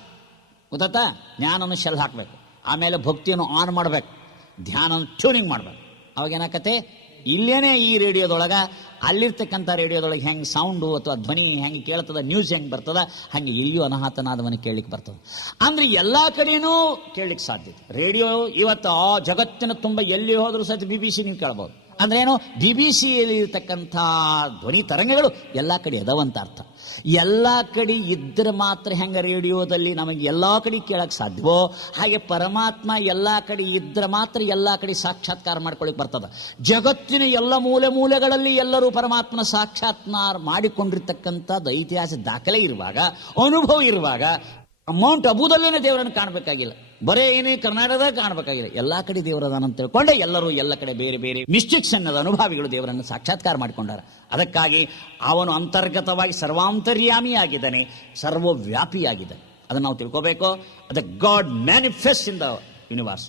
ಗೊತ್ತಾ? ಜ್ಞಾನನು ಶೆಲ್ ಹಾಕಬೇಕು. ಆಮೇಲೆ ಭಕ್ತಿಯನ್ನು ಆನ್ ಮಾಡಬೇಕು, ಧ್ಯಾನ ಟ್ಯೂನಿಂಗ್ ಮಾಡಬೇಕು. ಅವಾಗ ಏನಾಕತೆ, ಇಲ್ಲೇನೆ ಈ ರೇಡಿಯೋದೊಳಗ ಅಲ್ಲಿರ್ತಕ್ಕಂಥ ರೇಡಿಯೋದೊಳಗೆ ಹೆಂಗೆ ಸೌಂಡು ಅಥವಾ ಧ್ವನಿ ಹೆಂಗೆ ಕೇಳ್ತದ, ನ್ಯೂಸ್ ಹೆಂಗೆ ಬರ್ತದ, ಹಂಗೆ ಇಲ್ಲಿಯೂ ಅನಾಹತನಾದವನಿಗೆ ಕೇಳಲಿಕ್ಕೆ ಬರ್ತದೆ. ಅಂದ್ರೆ ಎಲ್ಲ ಕಡೆಯೂ ಕೇಳಲಿಕ್ಕೆ ಸಾಧ್ಯತೆ. ರೇಡಿಯೋ ಇವತ್ತು ಜಗತ್ತಿನ ತುಂಬ ಎಲ್ಲಿ ಹೋದರೂ ಸಹಿತ BBC ನೀವು ಕೇಳ್ಬೋದು. ಅಂದ್ರೆ ಏನು? BBC-ಯಲ್ಲಿ ಇರ್ತಕ್ಕಂಥ ಧ್ವನಿ ತರಂಗಗಳು ಎಲ್ಲ ಕಡೆ ಅದಾವಂತ ಅರ್ಥ. ಎಲ್ಲ ಕಡೆ ಇದ್ರೆ ಮಾತ್ರ ಹೆಂಗೆ ರೇಡಿಯೋದಲ್ಲಿ ನಮಗೆ ಎಲ್ಲ ಕಡೆ ಕೇಳಕ್ಕೆ ಸಾಧ್ಯವೋ ಹಾಗೆ ಪರಮಾತ್ಮ ಎಲ್ಲ ಕಡೆ ಇದ್ರೆ ಮಾತ್ರ ಎಲ್ಲ ಕಡೆ ಸಾಕ್ಷಾತ್ಕಾರ ಮಾಡ್ಕೊಳ್ಳಿಕ್ಕೆ ಬರ್ತದೆ. ಜಗತ್ತಿನ ಎಲ್ಲ ಮೂಲೆಗಳಲ್ಲಿ ಎಲ್ಲರೂ ಪರಮಾತ್ಮನ ಸಾಕ್ಷಾತ್ಕಾರ ಮಾಡಿಕೊಂಡಿರ್ತಕ್ಕಂಥದ್ದು ಐತಿಹಾಸಿಕ ದಾಖಲೆ ಇರುವಾಗ, ಅನುಭವ ಇರುವಾಗ ಮೌಂಟ್ ಅಬುದಲ್ಲೇನೆ ದೇವರನ್ನು ಕಾಣಬೇಕಾಗಿಲ್ಲ, ಬರೇ ಏನೇ ಕರ್ನಾಟಕದಾಗ ಕಾಣಬೇಕಾಗಿಲ್ಲ, ಎಲ್ಲಾ ಕಡೆ ದೇವರದಾನಂತ ತಿಳ್ಕೊಂಡೆ ಎಲ್ಲರೂ ಎಲ್ಲ ಕಡೆ ಬೇರೆ ಬೇರೆ ಮಿಸ್ಟಿಕ್ಸ್ ಅನ್ನೋದ ಅನುಭವಿಗಳು ದೇವರನ್ನು ಸಾಕ್ಷಾತ್ಕಾರ ಮಾಡಿಕೊಂಡಾರ. ಅದಕ್ಕಾಗಿ ಅವನು ಅಂತರ್ಗತವಾಗಿ ಸರ್ವಾಂತರ್ಯಾಮಿಯಾಗಿದ್ದಾನೆ, ಸರ್ವವ್ಯಾಪಿಯಾಗಿದ್ದಾನೆ. ಅದನ್ನು ನಾವು ತಿಳ್ಕೋಬೇಕು. The God manifest in the universe.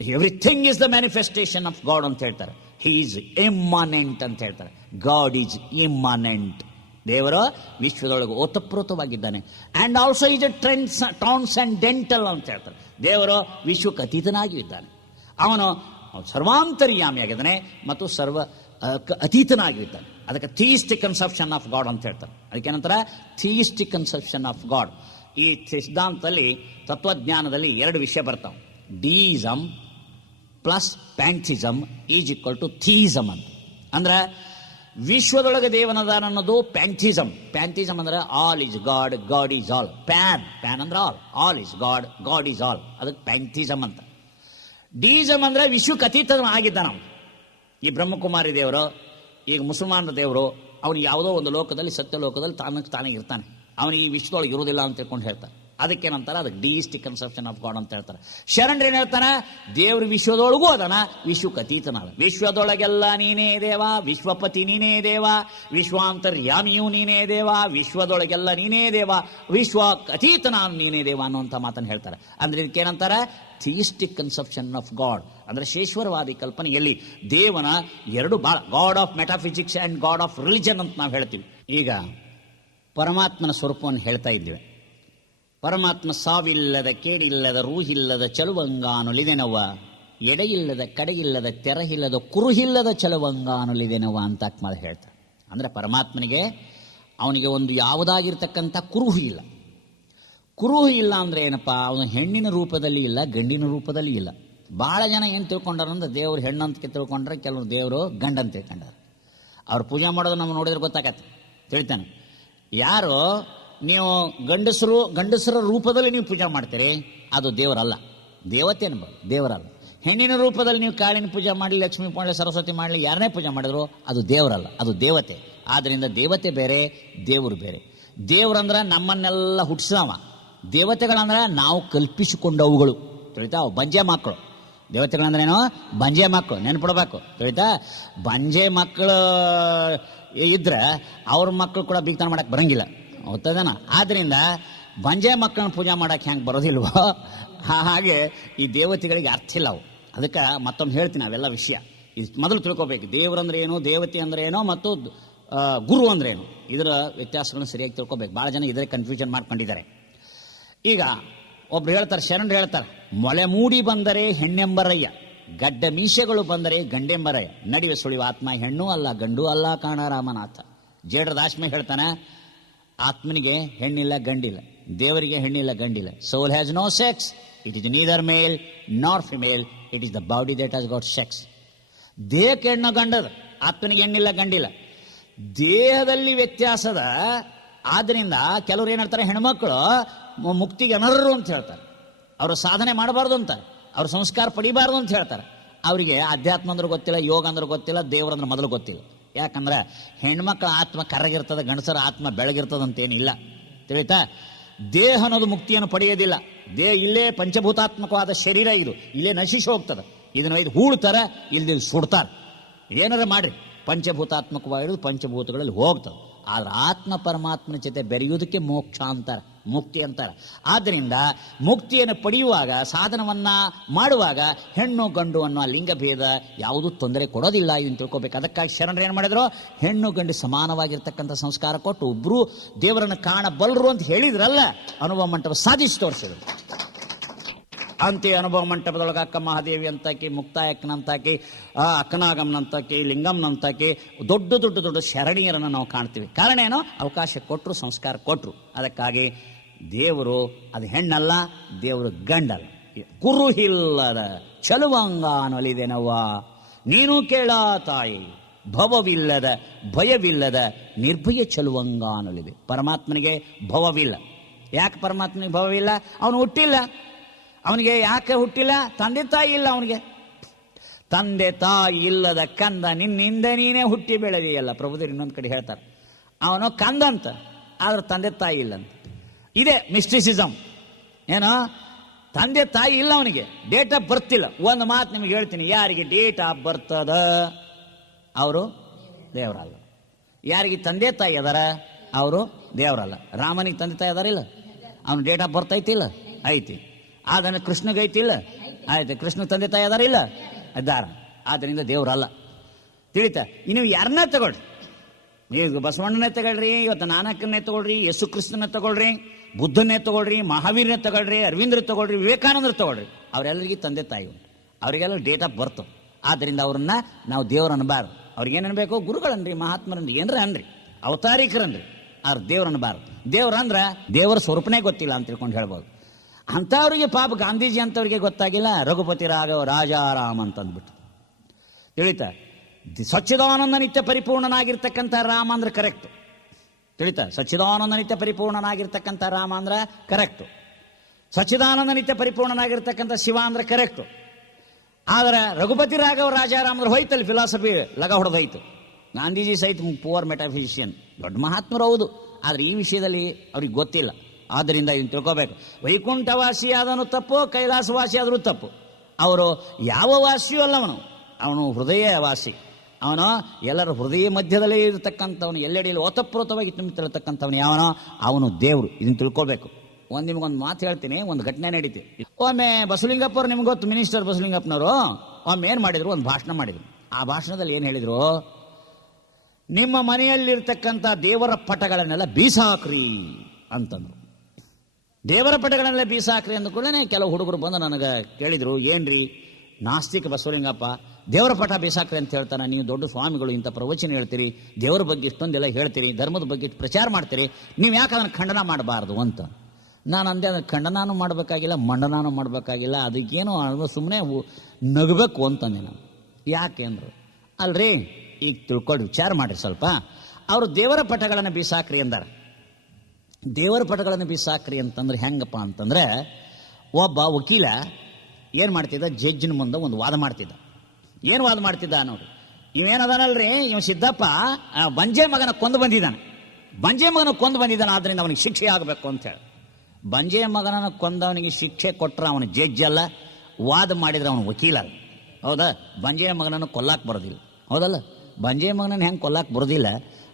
Everything is the manifestation of God ಅಂತ ಹೇಳ್ತಾರೆ. ಹಿ ಈಸ್ ಇಮ್ಮಾನೆಂಟ್ ಅಂತ ಹೇಳ್ತಾರೆ. God is immanent. ದೇವರು ವಿಶ್ವದೊಳಗೆ ಓತಪ್ರೋತವಾಗಿದ್ದಾನೆ. And also is a transcendental ಅಂತ ಹೇಳ್ತಾರೆ. ದೇವರು ವಿಶ್ವಕ್ಕೆ ಅತೀತನಾಗಿ ಇದ್ದಾನೆ. ಅವನು ಸರ್ವಾಂತರ್ಯಾಮಿಯಾಗಿದ್ದಾನೆ ಮತ್ತು ಅತೀತನಾಗಿ ಇದ್ದಾನೆ. ಅದಕ್ಕೆ ಥಿಯಿಸ್ಟಿಕ್ ಕನ್ಸೆಪ್ಷನ್ ಆಫ್ ಗಾಡ್ ಅಂತ ಹೇಳ್ತಾರೆ. ಅದಕ್ಕೇನಂತಾರೆ ಥಿಯಿಸ್ಟಿಕ್ ಕನ್ಸೆಪ್ಷನ್ ಆಫ್ ಗಾಡ್. ಈ ಸಿದ್ಧಾಂತದಲ್ಲಿ, ತತ್ವಜ್ಞಾನದಲ್ಲಿ 2 ವಿಷಯ ಬರ್ತಾವೆ. Deism plus pantheism is equal to theism ಅಂತ. ಅಂದ್ರೆ ವಿಶ್ವದೊಳಗೆ ದೇವನದಾನ ಅನ್ನೋದು ಪ್ಯಾಂಥಿಸಮ್. ಪ್ಯಾಂಥಿಸಮ್ ಅಂದ್ರೆ all is God, God is all. Pan ಅಂದ್ರೆ all is God, God is all. ಅದಕ್ಕೆ ಪ್ಯಾಂಥಿಸಮ್ ಅಂತ. ಡಿಯಿಸಮ್ ಅಂದ್ರೆ ವಿಶ್ವಕ್ಕೆ ಅತೀತ ಆಗಿದ್ದ. ನಾವು ಈ ಬ್ರಹ್ಮಕುಮಾರಿ ದೇವರು, ಈಗ ಮುಸಲ್ಮಾನರ ದೇವರು, ಅವನು ಯಾವುದೋ ಒಂದು ಲೋಕದಲ್ಲಿ, ಸತ್ಯ ಲೋಕದಲ್ಲಿ ತಾನೇ ಇರ್ತಾನೆ. ಅವನಿಗೆ ಈ ವಿಶ್ವದೊಳಗೆ ಇರುವುದಿಲ್ಲ ಅಂತ ತಿಳ್ಕೊಂಡು ಹೇಳ್ತಾರೆ. ಅದಕ್ಕೇನಂತಾರೆ, ಅದಕ್ಕೆ ಡಿಯಿಸ್ಟಿಕ್ ಕನ್ಸೆಪ್ಷನ್ ಆಫ್ ಗಾಡ್ ಅಂತ ಹೇಳ್ತಾರೆ. ಶರಣರು ಏನ್ ಹೇಳ್ತಾನೆ, ದೇವ್ರ ವಿಶ್ವದೊಳಗೂ ಅದನ, ವಿಶ್ವಕ್ಕೆ ಅತೀತನಾದ. ವಿಶ್ವದೊಳಗೆಲ್ಲ ನೀನೇ ದೇವ, ವಿಶ್ವಪತಿ ನೀನೇ ದೇವ, ವಿಶ್ವಾಂತರ್ಯಾಮಿಯೂ ನೀನೇ ದೇವ, ವಿಶ್ವದೊಳಗೆಲ್ಲ ನೀನೇ ದೇವ, ವಿಶ್ವ ಅತೀತನ ನೀನೇ ದೇವ ಅನ್ನುವಂಥ ಮಾತನ್ನು ಹೇಳ್ತಾರೆ. ಅಂದ್ರೆ ಇದಕ್ಕೇನಂತಾರೆ ಥಿಯಿಸ್ಟಿಕ್ ಕನ್ಸೆಪ್ಷನ್ ಆಫ್ ಗಾಡ್. ಅಂದ್ರೆ ಶೇಶ್ವರವಾದಿ ಕಲ್ಪನೆಯಲ್ಲಿ ದೇವನ 2 ಭಾಳ, god of metaphysics and god of religion ಅಂತ ನಾವು ಹೇಳ್ತೀವಿ. ಈಗ ಪರಮಾತ್ಮನ ಸ್ವರೂಪವನ್ನು ಹೇಳ್ತಾ ಇದ್ದೇವೆ. ಪರಮಾತ್ಮ ಸಾವಿಲ್ಲದ, ಕೇಡಿಲ್ಲದ, ರೂಹಿಲ್ಲದ, ಚಲುವಂಗಾನುಲಿದೆನವ, ಎಡೆಯಿಲ್ಲದ, ಕಡೆಯಿಲ್ಲದ, ತೆರಹಿಲ್ಲದ, ಕುರುಹಿಲ್ಲದ ಚಲುವಂಗಾನುಲಿದೆನವ ಅಂತ ಆತ್ಮ ಹೇಳ್ತಾರೆ. ಅಂದ್ರೆ ಪರಮಾತ್ಮನಿಗೆ, ಅವನಿಗೆ ಒಂದು ಯಾವುದಾಗಿರ್ತಕ್ಕಂಥ ಕುರುಹು ಇಲ್ಲ. ಕುರುಹು ಇಲ್ಲ ಅಂದ್ರೆ ಏನಪ್ಪ, ಅವನು ಹೆಣ್ಣಿನ ರೂಪದಲ್ಲಿ ಇಲ್ಲ, ಗಂಡಿನ ರೂಪದಲ್ಲಿ ಇಲ್ಲ. ಭಾಳ ಜನ ಏನು ತಿಳ್ಕೊಂಡಾರ ಅಂದ್ರೆ ದೇವ್ರು ಹೆಣ್ಣಂತ ತಿಳ್ಕೊಂಡ್ರೆ, ಕೆಲವರು ದೇವರು ಗಂಡಂತ ತಿಳ್ಕೊಂಡಾರ. ಅವ್ರು ಪೂಜೆ ಮಾಡೋದು ನಮ್ಗೆ ನೋಡಿದ್ರೆ ಗೊತ್ತಾಗತ್ತೆ, ತಿಳ್ತಾನೆ. ಯಾರು ನೀವು ಗಂಡಸರ ರೂಪದಲ್ಲಿ ನೀವು ಪೂಜೆ ಮಾಡ್ತೀರಿ, ಅದು ದೇವರಲ್ಲ, ದೇವತೆ ಅನ್ಬೋದು, ದೇವರಲ್ಲ. ಹೆಣ್ಣಿನ ರೂಪದಲ್ಲಿ ನೀವು ಕಾಳಿನ ಪೂಜೆ ಮಾಡಲಿ, ಲಕ್ಷ್ಮೀ ಮಾಡಲಿ, ಸರಸ್ವತಿ ಮಾಡಲಿ, ಯಾರನ್ನೇ ಪೂಜೆ ಮಾಡಿದ್ರು ಅದು ದೇವರಲ್ಲ, ಅದು ದೇವತೆ. ಆದ್ದರಿಂದ ದೇವತೆ ಬೇರೆ, ದೇವರು ಬೇರೆ. ದೇವ್ರಂದ್ರೆ ನಮ್ಮನ್ನೆಲ್ಲ ಹುಟ್ಟಿಸವ, ದೇವತೆಗಳಂದ್ರೆ ನಾವು ಕಲ್ಪಿಸಿಕೊಂಡವುಗಳು, ತಿಳಿತಾ. ಬಂಜೆ ಮಕ್ಕಳು ದೇವತೆಗಳಂದ್ರೇನು, ಬಂಜೆ ಮಕ್ಕಳು ನೆನ್ಪಿಡ್ಬೇಕು, ತಿಳಿತಾ. ಬಂಜೆ ಮಕ್ಕಳು ಇದ್ರೆ ಅವ್ರ ಮಕ್ಕಳು ಕೂಡ ಬೀಗ್ತಾನ ಮಾಡಕ್ಕೆ ಬರಂಗಿಲ್ಲ, ಗೊತ್ತದನ. ಆದ್ರಿಂದ ಬಂಜೆ ಮಕ್ಕಳನ್ನ ಪೂಜೆ ಮಾಡಕ್ಕೆ ಹೆಂಗೆ ಬರೋದಿಲ್ವೋ ಹಾಗೆ ಈ ದೇವತೆಗಳಿಗೆ ಅರ್ಥ ಇಲ್ಲ ಅವು. ಅದಕ್ಕೆ ಮತ್ತೊಮ್ಮೆ ಹೇಳ್ತೀನಿ ಅವೆಲ್ಲ ವಿಷಯ. ಇದು ಮೊದಲು ತಿಳ್ಕೊಬೇಕು, ದೇವರಂದ್ರೆ ಏನು, ದೇವತೆ ಅಂದ್ರೆ ಏನೋ, ಮತ್ತು ಗುರು ಅಂದ್ರೆ ಏನು, ಇದರ ವ್ಯತ್ಯಾಸಗಳನ್ನು ಸರಿಯಾಗಿ ತಿಳ್ಕೊಬೇಕು. ಭಾಳ ಜನ ಇದರ ಕನ್ಫ್ಯೂಷನ್ ಮಾಡ್ಕೊಂಡಿದ್ದಾರೆ. ಈಗ ಒಬ್ರು ಹೇಳ್ತಾರೆ, ಶರಣರು ಹೇಳ್ತಾರೆ, ಮೊಳೆ ಮೂಡಿ ಬಂದರೆ ಹೆಣ್ಣೆಂಬರಯ್ಯ, ಗಡ್ಡ ಮೀಸೆಗಳು ಬಂದರೆ ಗಂಡೆಂಬರಯ್ಯ, ನಡಿವೆ ಸುಳಿವ ಆತ್ಮ ಹೆಣ್ಣು ಅಲ್ಲ ಗಂಡು ಅಲ್ಲ ಕಾಣ ರಾಮನಾಥ. ಜೇಡ್ರ ದಾಶ್ಮೆ ಹೇಳ್ತಾನೆ, ಆತ್ಮನಿಗೆ ಹೆಣ್ಣಿಲ್ಲ ಗಂಡಿಲ್ಲ, ದೇವರಿಗೆ ಹೆಣ್ಣಿಲ್ಲ ಗಂಡಿಲ್ಲ. Soul has no sex, it is neither male nor female, it is the body that has got sex. ದೇಹಕ್ಕೆ ಹೆಣ್ಣು ಗಂಡದ, ಆತ್ಮನಿಗೆ ಹೆಣ್ಣಿಲ್ಲ ಗಂಡಿಲ್ಲ. ದೇಹದಲ್ಲಿ ವ್ಯತ್ಯಾಸದ. ಆದ್ರಿಂದ ಕೆಲವ್ರು ಏನ್ ಹೇಳ್ತಾರೆ, ಹೆಣ್ಮಕ್ಳು ಮುಕ್ತಿಗೆ ಅನರ್ಹರು ಅಂತ ಹೇಳ್ತಾರೆ, ಅವರು ಸಾಧನೆ ಮಾಡಬಾರ್ದು ಅಂತ, ಅವ್ರ ಸಂಸ್ಕಾರ ಪಡಿಬಾರ್ದು ಅಂತ ಹೇಳ್ತಾರೆ. ಅವರಿಗೆ ಅಧ್ಯಾತ್ಮ ಅಂದ್ರೆ ಗೊತ್ತಿಲ್ಲ, ಯೋಗ ಅಂದ್ರೆ ಗೊತ್ತಿಲ್ಲ, ದೇವರಂದ್ರೆ ಮೊದಲು ಗೊತ್ತಿಲ್ಲ. ಯಾಕಂದ್ರೆ ಹೆಣ್ಮಕ್ಳ ಆತ್ಮ ಕರಗಿರ್ತದೆ, ಗಂಡಸರ ಆತ್ಮ ಬೆಳಗಿರ್ತದಂತೇನಿಲ್ಲ, ತಿಳಿತಾ. ದೇಹ ಅನ್ನೋದು ಮುಕ್ತಿಯನ್ನು ಪಡೆಯೋದಿಲ್ಲ. ಇಲ್ಲೇ ಪಂಚಭೂತಾತ್ಮಕವಾದ ಶರೀರ, ಇದು ಇಲ್ಲೇ ನಶಿಸಿ ಹೋಗ್ತದೆ. ಇದನ್ನ ಇದು ಹೂಳ್ತಾರೆ, ಇಲ್ಲಿ ಸುಡ್ತಾರೆ. ಏನಾರ ಮಾಡ್ರಿ, ಪಂಚಭೂತಾತ್ಮಕವಾಗಿರೋದು ಪಂಚಭೂತಗಳಲ್ಲಿ ಹೋಗ್ತದೆ. ಆದ್ರೆ ಆತ್ಮ ಪರಮಾತ್ಮನ ಜೊತೆ ಬೆರೆಯುವುದಕ್ಕೆ ಮೋಕ್ಷ ಅಂತಾರೆ, ಮುಕ್ತಿ ಅಂತಾರೆ. ಆದ್ದರಿಂದ ಮುಕ್ತಿಯನ್ನು ಪಡೆಯುವಾಗ, ಸಾಧನವನ್ನ ಮಾಡುವಾಗ ಹೆಣ್ಣು ಗಂಡು ಅನ್ನೋ ಲಿಂಗಭೇದ ಯಾವುದೂ ತೊಂದರೆ ಕೊಡೋದಿಲ್ಲ, ಇದನ್ನು ತಿಳ್ಕೊಬೇಕು. ಅದಕ್ಕಾಗಿ ಶರಣರು ಏನು ಮಾಡಿದ್ರು, ಹೆಣ್ಣು ಗಂಡು ಸಮಾನವಾಗಿರ್ತಕ್ಕಂಥ ಸಂಸ್ಕಾರ ಕೊಟ್ಟು ಒಬ್ರು ದೇವರನ್ನು ಕಾಣಬಲ್ಲರು ಅಂತ ಹೇಳಿದ್ರಲ್ಲ, ಅನುಭವ ಮಂಟಪ ಸಾಧಿಸಿ ತೋರಿಸಿದ್ರು. ಅಂತೆ ಅನುಭವ ಮಂಟಪದೊಳಗೆ ಅಕ್ಕ ಮಹಾದೇವಿ ಅಂತಾಕಿ, ಮುಕ್ತಾಯಕ್ಕನಂತಾಕಿ, ಅಕ್ಕನಾಗಮ್ನಂತಾಕಿ, ಲಿಂಗಮ್ನಂತಾಕಿ, ದೊಡ್ಡ ದೊಡ್ಡ ದೊಡ್ಡ ಶರಣೀಯರನ್ನು ನಾವು ಕಾಣ್ತೀವಿ. ಕಾರಣ ಏನೋ, ಅವಕಾಶ ಕೊಟ್ಟರು, ಸಂಸ್ಕಾರ ಕೊಟ್ಟರು. ಅದಕ್ಕಾಗಿ ದೇವರು ಅದು ಹೆಣ್ಣಲ್ಲ, ದೇವರು ಗಂಡಲ್ಲ. ಕುರುಹಿಲ್ಲದ ಚಲುವಂಗಾನೊಲಿದೆನವ್ವ, ನೀನು ಕೇಳ ತಾಯಿ, ಭವವಿಲ್ಲದ ಭಯವಿಲ್ಲದ ನಿರ್ಭಯ ಚಲುವಂಗಾನೊಲಿದೆ. ಪರಮಾತ್ಮನಿಗೆ ಭವವಿಲ್ಲ. ಯಾಕೆ ಪರಮಾತ್ಮನಿಗೆ ಭವವಿಲ್ಲ? ಅವನು ಹುಟ್ಟಿಲ್ಲ. ಅವನಿಗೆ ಯಾಕೆ ಹುಟ್ಟಿಲ್ಲ? ತಂದೆ ತಾಯಿ ಇಲ್ಲ ಅವನಿಗೆ. ತಂದೆ ತಾಯಿ ಇಲ್ಲದ ಕಂದ, ನಿನ್ನಿಂದ ನೀನೇ ಹುಟ್ಟಿ ಬೆಳೆದಿಯಲ್ಲ. ಪ್ರಭುದೇವರು ಇನ್ನೊಂದು ಕಡೆ ಹೇಳ್ತಾರೆ, ಅವನು ಕಂದ ಅಂತ, ಆದ್ರೆ ತಂದೆ ತಾಯಿ ಇಲ್ಲ ಅಂತ. ಇದೇ ಮಿಸ್ಟಿಸಿಸಮ್. ಏನೋ ತಂದೆ ತಾಯಿ ಇಲ್ಲ, ಅವನಿಗೆ ಡೇಟ್ ಆಫ್ ಬರ್ತ್ ಇಲ್ಲ. ಒಂದು ಮಾತು ನಿಮಗೆ ಹೇಳ್ತೀನಿ, ಯಾರಿಗೆ ಡೇಟ್ ಆಫ್ ಬರ್ತ್ ಅದ ಅವರು ದೇವರಲ್ಲ. ಯಾರಿಗೆ ತಂದೆ ತಾಯಿ ಅದಾರ ಅವರು ದೇವರಲ್ಲ. ರಾಮನಿಗೆ ತಂದೆ ತಾಯಿ ಅದಾರಿಲ್ಲ, ಅವನು ಡೇಟ್ ಆಫ್ ಬರ್ತ್ ಐತಿಲ್ಲ, ಐತಿ. ಆದ್ರೆ ಕೃಷ್ಣಗೆ ಐತಿಲ್ಲ, ಆಯ್ತು. ಕೃಷ್ಣ ತಂದೆ ತಾಯಿ ಅದಾರಿಲ್ಲ, ಅದಾರ. ಆದ್ದರಿಂದ ದೇವರಲ್ಲ. ತಿಳಿತಾ? ನೀವು ಯಾರನ್ನ ತಗೊಳ್ರಿ, ನೀವು ಬಸವಣ್ಣನೇ ತಗೊಳ್ರಿ, ಇವತ್ತು ನಾನಕನ್ನೇ ತಗೊಳ್ರಿ, ಯೇಸು ಕ್ರಿಸ್ತನ ತಗೊಳ್ರಿ, ಬುದ್ಧನ್ನೇ ತಗೊಳ್ರಿ, ಮಹಾವೀರನೇ ತಗೊಳ್ರಿ, ಅರವಿಂದ್ರ ತಗೊಳ್ರಿ, ವಿವೇಕಾನಂದ್ರ ತಗೊಳ್ರಿ, ಅವರೆಲ್ಲರಿಗೂ ತಂದೆ ತಾಯಿ ಉಂಟು, ಅವರಿಗೆಲ್ಲ ಡೇಟ್ ಆಫ್ ಬರ್ತ್. ಆದ್ದರಿಂದ ಅವ್ರನ್ನ ನಾವು ದೇವ್ರು ಅನ್ನಬಾರ್ದು. ಅವ್ರಿಗೇನು ಅನ್ಬೇಕು? ಗುರುಗಳನ್ರಿ, ಮಹಾತ್ಮರನ್ರಿ, ಏನರ ಅನ್ರಿ, ಅವತಾರಿಕರನ್ರಿ, ಅವ್ರ ದೇವ್ರು ಅನ್ನಬಾರ್ದು. ದೇವ್ರಂದ್ರ ದೇವರ ಸ್ವರೂಪನೇ ಗೊತ್ತಿಲ್ಲ ಅಂತ ತಿಳ್ಕೊಂಡು ಹೇಳ್ಬೋದು. ಅಂಥವ್ರಿಗೆ ಪಾಪ ಗಾಂಧೀಜಿ ಅಂತವ್ರಿಗೆ ಗೊತ್ತಾಗಿಲ್ಲ ರಘುಪತಿ ರಾಘವ ರಾಜಾರಾಮ್ ಅಂತಂದ್ಬಿಟ್ಟು. ತಿಳಿತಾ? ಸಚ್ಚಿದಾನಂದ ನಿತ್ಯ ಪರಿಪೂರ್ಣನಾಗಿರ್ತಕ್ಕಂಥ ರಾಮ ಅಂದ್ರೆ ಕರೆಕ್ಟು. ತಿಳಿತಾ? ಸಚ್ಚಿದಾನಂದ ನಿತ್ಯ ಪರಿಪೂರ್ಣನಾಗಿರ್ತಕ್ಕಂಥ ರಾಮ ಅಂದ್ರೆ ಕರೆಕ್ಟು. ಸಚ್ಚಿದಾನಂದ ನಿತ್ಯ ಪರಿಪೂರ್ಣನಾಗಿರ್ತಕ್ಕಂಥ ಶಿವ ಅಂದ್ರೆ ಕರೆಕ್ಟು. ಆದರೆ ರಘುಪತಿ ರಾಘವ ರಾಜಾರಾಮ್ ಅಂದ್ರೆ ಹೋಯ್ತಲ್ಲಿ ಫಿಲಾಸಫಿ ಲಗ ಹೊಡೆದೋಯ್ತು. ಗಾಂಧೀಜಿ ಸಹಿತ ಪುವರ್ ಮೆಟಾಫಿಷಿಯನ್, ದೊಡ್ಡ ಮಹಾತ್ಮರು ಹೌದು, ಆದರೆ ಈ ವಿಷಯದಲ್ಲಿ ಅವ್ರಿಗೆ ಗೊತ್ತಿಲ್ಲ. ಆದ್ದರಿಂದ ಇನ್ನು ತಿಳ್ಕೋಬೇಕು. ವೈಕುಂಠವಾಸಿಯಾದನು ತಪ್ಪು, ಕೈಲಾಸವಾಸಿಯಾದರೂ ತಪ್ಪು. ಅವರು ಯಾವ ವಾಸಿಯೂ ಅಲ್ಲ, ಅವನು ಹೃದಯ ವಾಸಿ. ಅವನು ಎಲ್ಲರ ಹೃದಯ ಮಧ್ಯದಲ್ಲೇ ಇರತಕ್ಕಂಥವನು, ಎಲ್ಲೆಡೆಯಲ್ಲಿ ಓತಪ್ರೋತವಾಗಿ ತುಂಬಿತಿರತಕ್ಕಂಥವನು ಯಾವನೋ ಅವನು ದೇವರು. ಇದನ್ನು ತಿಳ್ಕೊಳ್ಬೇಕು. ನಿಮಗೊಂದು ಮಾತು ಹೇಳ್ತೀನಿ, ಒಂದು ಘಟನೆ ನಡೀತಿ. ಒಮ್ಮೆ ಬಸವಲಿಂಗಪ್ಪ ಅವ್ರು, ನಿಮ್ಗೆ ಗೊತ್ತು, ಮಿನಿಸ್ಟರ್ ಬಸವಲಿಂಗಪ್ಪನವರು ಒಮ್ಮೆ ಏನು ಮಾಡಿದ್ರು, ಒಂದು ಭಾಷಣ ಮಾಡಿದ್ರು. ಆ ಭಾಷಣದಲ್ಲಿ ಏನು ಹೇಳಿದ್ರು? ನಿಮ್ಮ ಮನೆಯಲ್ಲಿರ್ತಕ್ಕಂಥ ದೇವರ ಪಟಗಳನ್ನೆಲ್ಲ ಬೀಸಾಕ್ರಿ ಅಂತಂದ್ರು. ದೇವರ ಪಟಗಳನ್ನೆಲ್ಲ ಬೀಸಾಕ್ರಿ ಅಂದ ಕೂಡಲೇ ಕೆಲವು ಹುಡುಗರು ಬಂದು ನನಗೆ ಕೇಳಿದ್ರು, ಏನ್ರಿ ನಾಸ್ತಿಕ ಬಸವಲಿಂಗಪ್ಪ ದೇವರ ಪಟ ಬೀಸಾಕ್ರಿ ಅಂತ ಹೇಳ್ತಾನೆ, ನೀವು ದೊಡ್ಡ ಸ್ವಾಮಿಗಳು, ಇಂಥ ಪ್ರವಚನ ಹೇಳ್ತೀರಿ, ದೇವರ ಬಗ್ಗೆ ಇಷ್ಟೊಂದೆಲ್ಲ ಹೇಳ್ತೀರಿ, ಧರ್ಮದ ಬಗ್ಗೆ ಇಷ್ಟು ಪ್ರಚಾರ ಮಾಡ್ತೀರಿ, ನೀವು ಯಾಕೆ ಅದನ್ನು ಖಂಡನ ಮಾಡಬಾರ್ದು ಅಂತ. ನಾನು ಅಂದೆ, ಅದನ್ನು ಖಂಡನಾನು ಮಾಡಬೇಕಾಗಿಲ್ಲ, ಮಂಡನಾನು ಮಾಡಬೇಕಾಗಿಲ್ಲ, ಅದಕ್ಕೇನು ಸುಮ್ಮನೆ ನಗಬೇಕು ಅಂತಂದೆ ನಾನು. ಯಾಕೆ ಅಂದರು, ಅಲ್ರಿ ಈಗ ತಿಳ್ಕೊಂಡು ವಿಚಾರ ಮಾಡಿರಿ ಸ್ವಲ್ಪ. ಅವರು ದೇವರ ಪಟಗಳನ್ನು ಬೀಸಾಕ್ರಿ ಅಂದಾರ. ದೇವರ ಪಟಗಳನ್ನು ಬೀಸಾಕ್ರಿ ಅಂತಂದ್ರೆ ಹೆಂಗಪ್ಪ ಅಂತಂದ್ರೆ, ಒಬ್ಬ ವಕೀಲ ಏನು ಮಾಡ್ತಿದ್ದ, ಜಡ್ಜಿನ ಮುಂದೆ ಒಂದು ವಾದ ಮಾಡ್ತಿದ್ದ. ಏನು ವಾದ ಮಾಡ್ತಿದ್ದ ನೋಡಿ, ಇವೇನದಾನಲ್ರಿ, ಇವ ಸಿದ್ದಪ್ಪ ಬಂಜೆ ಮಗನ ಕೊಂದು ಬಂದಿದ್ದಾನೆ, ಬಂಜೆ ಮಗನ ಕೊಂದು ಬಂದಿದ್ದಾನೆ, ಆದ್ದರಿಂದ ಅವನಿಗೆ ಶಿಕ್ಷೆ ಆಗಬೇಕು ಅಂತೇಳಿ. ಬಂಜೆ ಮಗನನ್ನು ಕೊಂದವನಿಗೆ ಶಿಕ್ಷೆ ಕೊಟ್ಟರೆ ಅವನು ಜಡ್ಜ್ ಅಲ್ಲ, ವಾದ ಮಾಡಿದ್ರೆ ಅವನು ವಕೀಲ ಅಲ್ಲ. ಹೌದಾ? ಬಂಜೆ ಮಗನನ್ನು ಕೊಲ್ಲಾಕ್ ಬರೋದಿಲ್ಲ, ಹೌದಲ್ಲ? ಬಂಜೆ ಮಗನನ್ನು ಹೆಂಗೆ ಕೊಲ್ಲಾಕ್ ಬರೋದಿಲ್ಲ,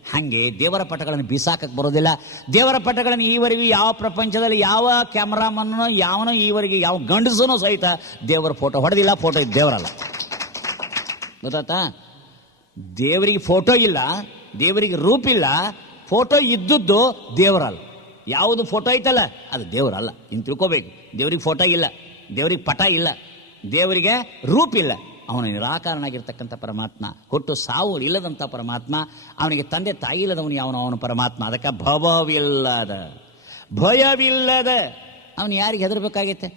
ಹಾಗೆ ದೇವರ ಪಟಗಳನ್ನು ಬೀಸಾಕಕ್ಕೆ ಬರೋದಿಲ್ಲ. ದೇವರ ಪಟಗಳನ್ನು ಈವರೆಗೂ ಯಾವ ಪ್ರಪಂಚದಲ್ಲಿ ಯಾವ ಕ್ಯಾಮ್ರಾಮನ್ನೋ ಯಾವನೋ ಈವರೆಗೆ ಯಾವ ಗಂಡಸನೋ ಸಹಿತ ದೇವರ ಫೋಟೋ ಹೊಡೆದಿಲ್ಲ. ಫೋಟೋ ಇದ್ದು ದೇವರಲ್ಲ, ಗೊತ್ತಾತಾ? ದೇವರಿಗೆ ಫೋಟೋ ಇಲ್ಲ, ದೇವರಿಗೆ ರೂಪ ಇಲ್ಲ, ಫೋಟೋ ಇದ್ದದ್ದು ದೇವರಲ್ಲ. ಯಾವುದು ಫೋಟೋ ಐತಲ್ಲ ಅದು ದೇವರಲ್ಲ. ಇನ್ನು ತಿಳ್ಕೋಬೇಕು. ದೇವರಿಗೆ ಫೋಟೋ ಇಲ್ಲ, ದೇವರಿಗೆ ಪಟ ಇಲ್ಲ, ದೇವರಿಗೆ ರೂಪ ಇಲ್ಲ. ಅವನು ನಿರಾಕಾರನಾಗಿರ್ತಕ್ಕಂಥ ಪರಮಾತ್ಮ, ಹುಟ್ಟು ಸಾವು ಇಲ್ಲದಂಥ ಪರಮಾತ್ಮ. ಅವನಿಗೆ ತಂದೆ ತಾಯಿ ಇಲ್ಲದವನು ಯಾವನು? ಅವನು ಪರಮಾತ್ಮ. ಅದಕ್ಕೆ ಭಯವಿಲ್ಲದ ಅವನು ಯಾರಿಗೆ ಹೆದರ್ಬೇಕಾಗೈತೆ?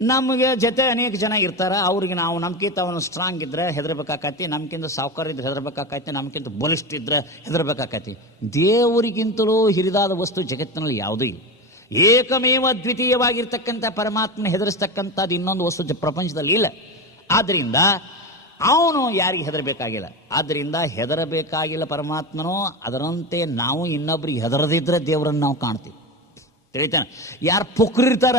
ನಮಗೆ ಜೊತೆ ಅನೇಕ ಜನ ಇರ್ತಾರ, ಅವ್ರಿಗೆ ನಾವು ನಮ್ಗಿಂತ ಅವನು ಸ್ಟ್ರಾಂಗ್ ಇದ್ರೆ ಹೆದರ್ಬೇಕಾಕತಿ, ನಮ್ಗಿಂತ ಸಾವುಕಾರ ಇದ್ರೆ ಹೆದರ್ಬೇಕಾಕತಿ, ನಮ್ಗಿಂತ ಬಲಿಷ್ಠ ಇದ್ರೆ ಹೆದರ್ಬೇಕಾಕತಿ. ದೇವರಿಗಿಂತಲೂ ಹಿರಿದಾದ ವಸ್ತು ಜಗತ್ತಿನಲ್ಲಿ ಯಾವುದೂ ಇಲ್ಲ. ಏಕಮೇವ ದ್ವಿತೀಯವಾಗಿರ್ತಕ್ಕಂಥ ಪರಮಾತ್ಮನ ಹೆದರಿಸ್ತಕ್ಕಂಥದ್ದು ಇನ್ನೊಂದು ವಸ್ತು ಪ್ರಪಂಚದಲ್ಲಿ ಇಲ್ಲ. ಆದ್ದರಿಂದ ಅವನು ಯಾರಿಗೆ ಹೆದರಬೇಕಾಗಿಲ್ಲ. ಆದ್ದರಿಂದ ಹೆದರಬೇಕಾಗಿಲ್ಲ ಪರಮಾತ್ಮನೋ. ಅದರಂತೆ ನಾವು ಇನ್ನೊಬ್ರಿಗೆ ಹೆದರದಿದ್ರೆ ದೇವರನ್ನು ನಾವು ಕಾಣ್ತೀವಿ. ತಿಳಿತಾನೆ? ಯಾರು ಪುಕ್ರಿರ್ತಾರ,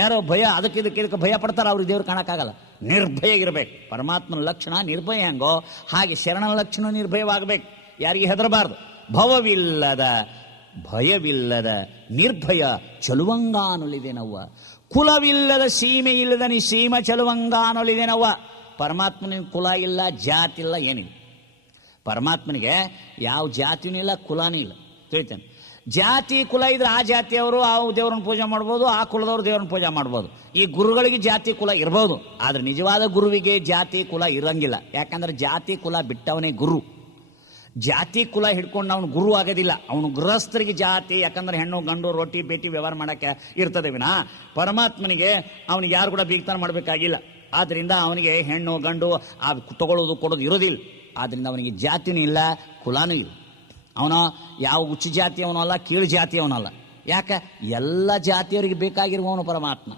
ಯಾರೋ ಭಯ ಅದಕ್ಕೆ ಇದಕ್ಕೆ ಭಯ ಪಡ್ತಾರ, ಅವ್ರಿಗೆ ದೇವ್ರು ಕಾಣಕ್ಕಾಗಲ್ಲ. ನಿರ್ಭಯ ಇರಬೇಕು. ಪರಮಾತ್ಮನ ಲಕ್ಷಣ ನಿರ್ಭಯ ಹೆಂಗೋ ಹಾಗೆ ಶರಣನ ಲಕ್ಷಣ ನಿರ್ಭಯವಾಗಬೇಕು. ಯಾರಿಗೆ ಹೆದರಬಾರ್ದು. ಭಯವಿಲ್ಲದ ನಿರ್ಭಯ ಚಲುವಂಗಾನುಲಿದೆನವ್ವ. ಕುಲವಿಲ್ಲದ ಸೀಮೆ ಇಲ್ಲದ ನಿಸೀಮ ಚಲುವಂಗಾನುಲಿದೆನವ್ವ. ಪರಮಾತ್ಮನಿಗೆ ಕುಲ ಇಲ್ಲ, ಜಾತಿ ಇಲ್ಲ, ಏನಿಲ್ಲ. ಪರಮಾತ್ಮನಿಗೆ ಯಾವ ಜಾತಿನೂ ಇಲ್ಲ, ಕುಲನೂ ಇಲ್ಲ. ತಿಳಿತೇನೆ? ಜಾತಿ ಕುಲ ಇದ್ರೆ ಆ ಜಾತಿಯವರು ಆ ದೇವ್ರನ್ನ ಪೂಜೆ ಮಾಡ್ಬೋದು, ಆ ಕುಲದವರು ದೇವ್ರನ್ನ ಪೂಜೆ ಮಾಡ್ಬೋದು. ಈ ಗುರುಗಳಿಗೆ ಜಾತಿ ಕುಲ ಇರ್ಬೋದು, ಆದರೆ ನಿಜವಾದ ಗುರುವಿಗೆ ಜಾತಿ ಕುಲ ಇರಂಗಿಲ್ಲ. ಯಾಕಂದ್ರೆ ಜಾತಿ ಕುಲ ಬಿಟ್ಟವನೇ ಗುರು. ಜಾತಿ ಕುಲ ಹಿಡ್ಕೊಂಡು ಅವನು ಗುರು ಆಗೋದಿಲ್ಲ. ಅವನು ಗೃಹಸ್ಥರಿಗೆ ಜಾತಿ, ಯಾಕಂದ್ರೆ ಹೆಣ್ಣು ಗಂಡು ರೊಟ್ಟಿ ಬೇಟಿ ವ್ಯವಹಾರ ಮಾಡೋಕ್ಕೆ ಇರ್ತದೆ ವಿನಾ ಪರಮಾತ್ಮನಿಗೆ ಅವನಿಗೆ ಯಾರು ಕೂಡ ಬೀಗ್ತಾನ ಮಾಡಬೇಕಾಗಿಲ್ಲ. ಆದ್ದರಿಂದ ಅವನಿಗೆ ಹೆಣ್ಣು ಗಂಡು ಆ ತಗೊಳ್ಳೋದು ಕೊಡೋದು ಇರೋದಿಲ್ಲ. ಆದ್ದರಿಂದ ಅವನಿಗೆ ಜಾತಿನೂ ಇಲ್ಲ, ಕುಲಾನೂ ಇಲ್ಲ. ಅವನು ಯಾವ ಉಚ್ಚ ಜಾತಿಯವನೂ ಅಲ್ಲ, ಕೀಳು ಜಾತಿಯವನಲ್ಲ. ಯಾಕೆ? ಎಲ್ಲ ಜಾತಿಯವರಿಗೆ ಬೇಕಾಗಿರುವವನು ಪರಮಾತ್ಮ.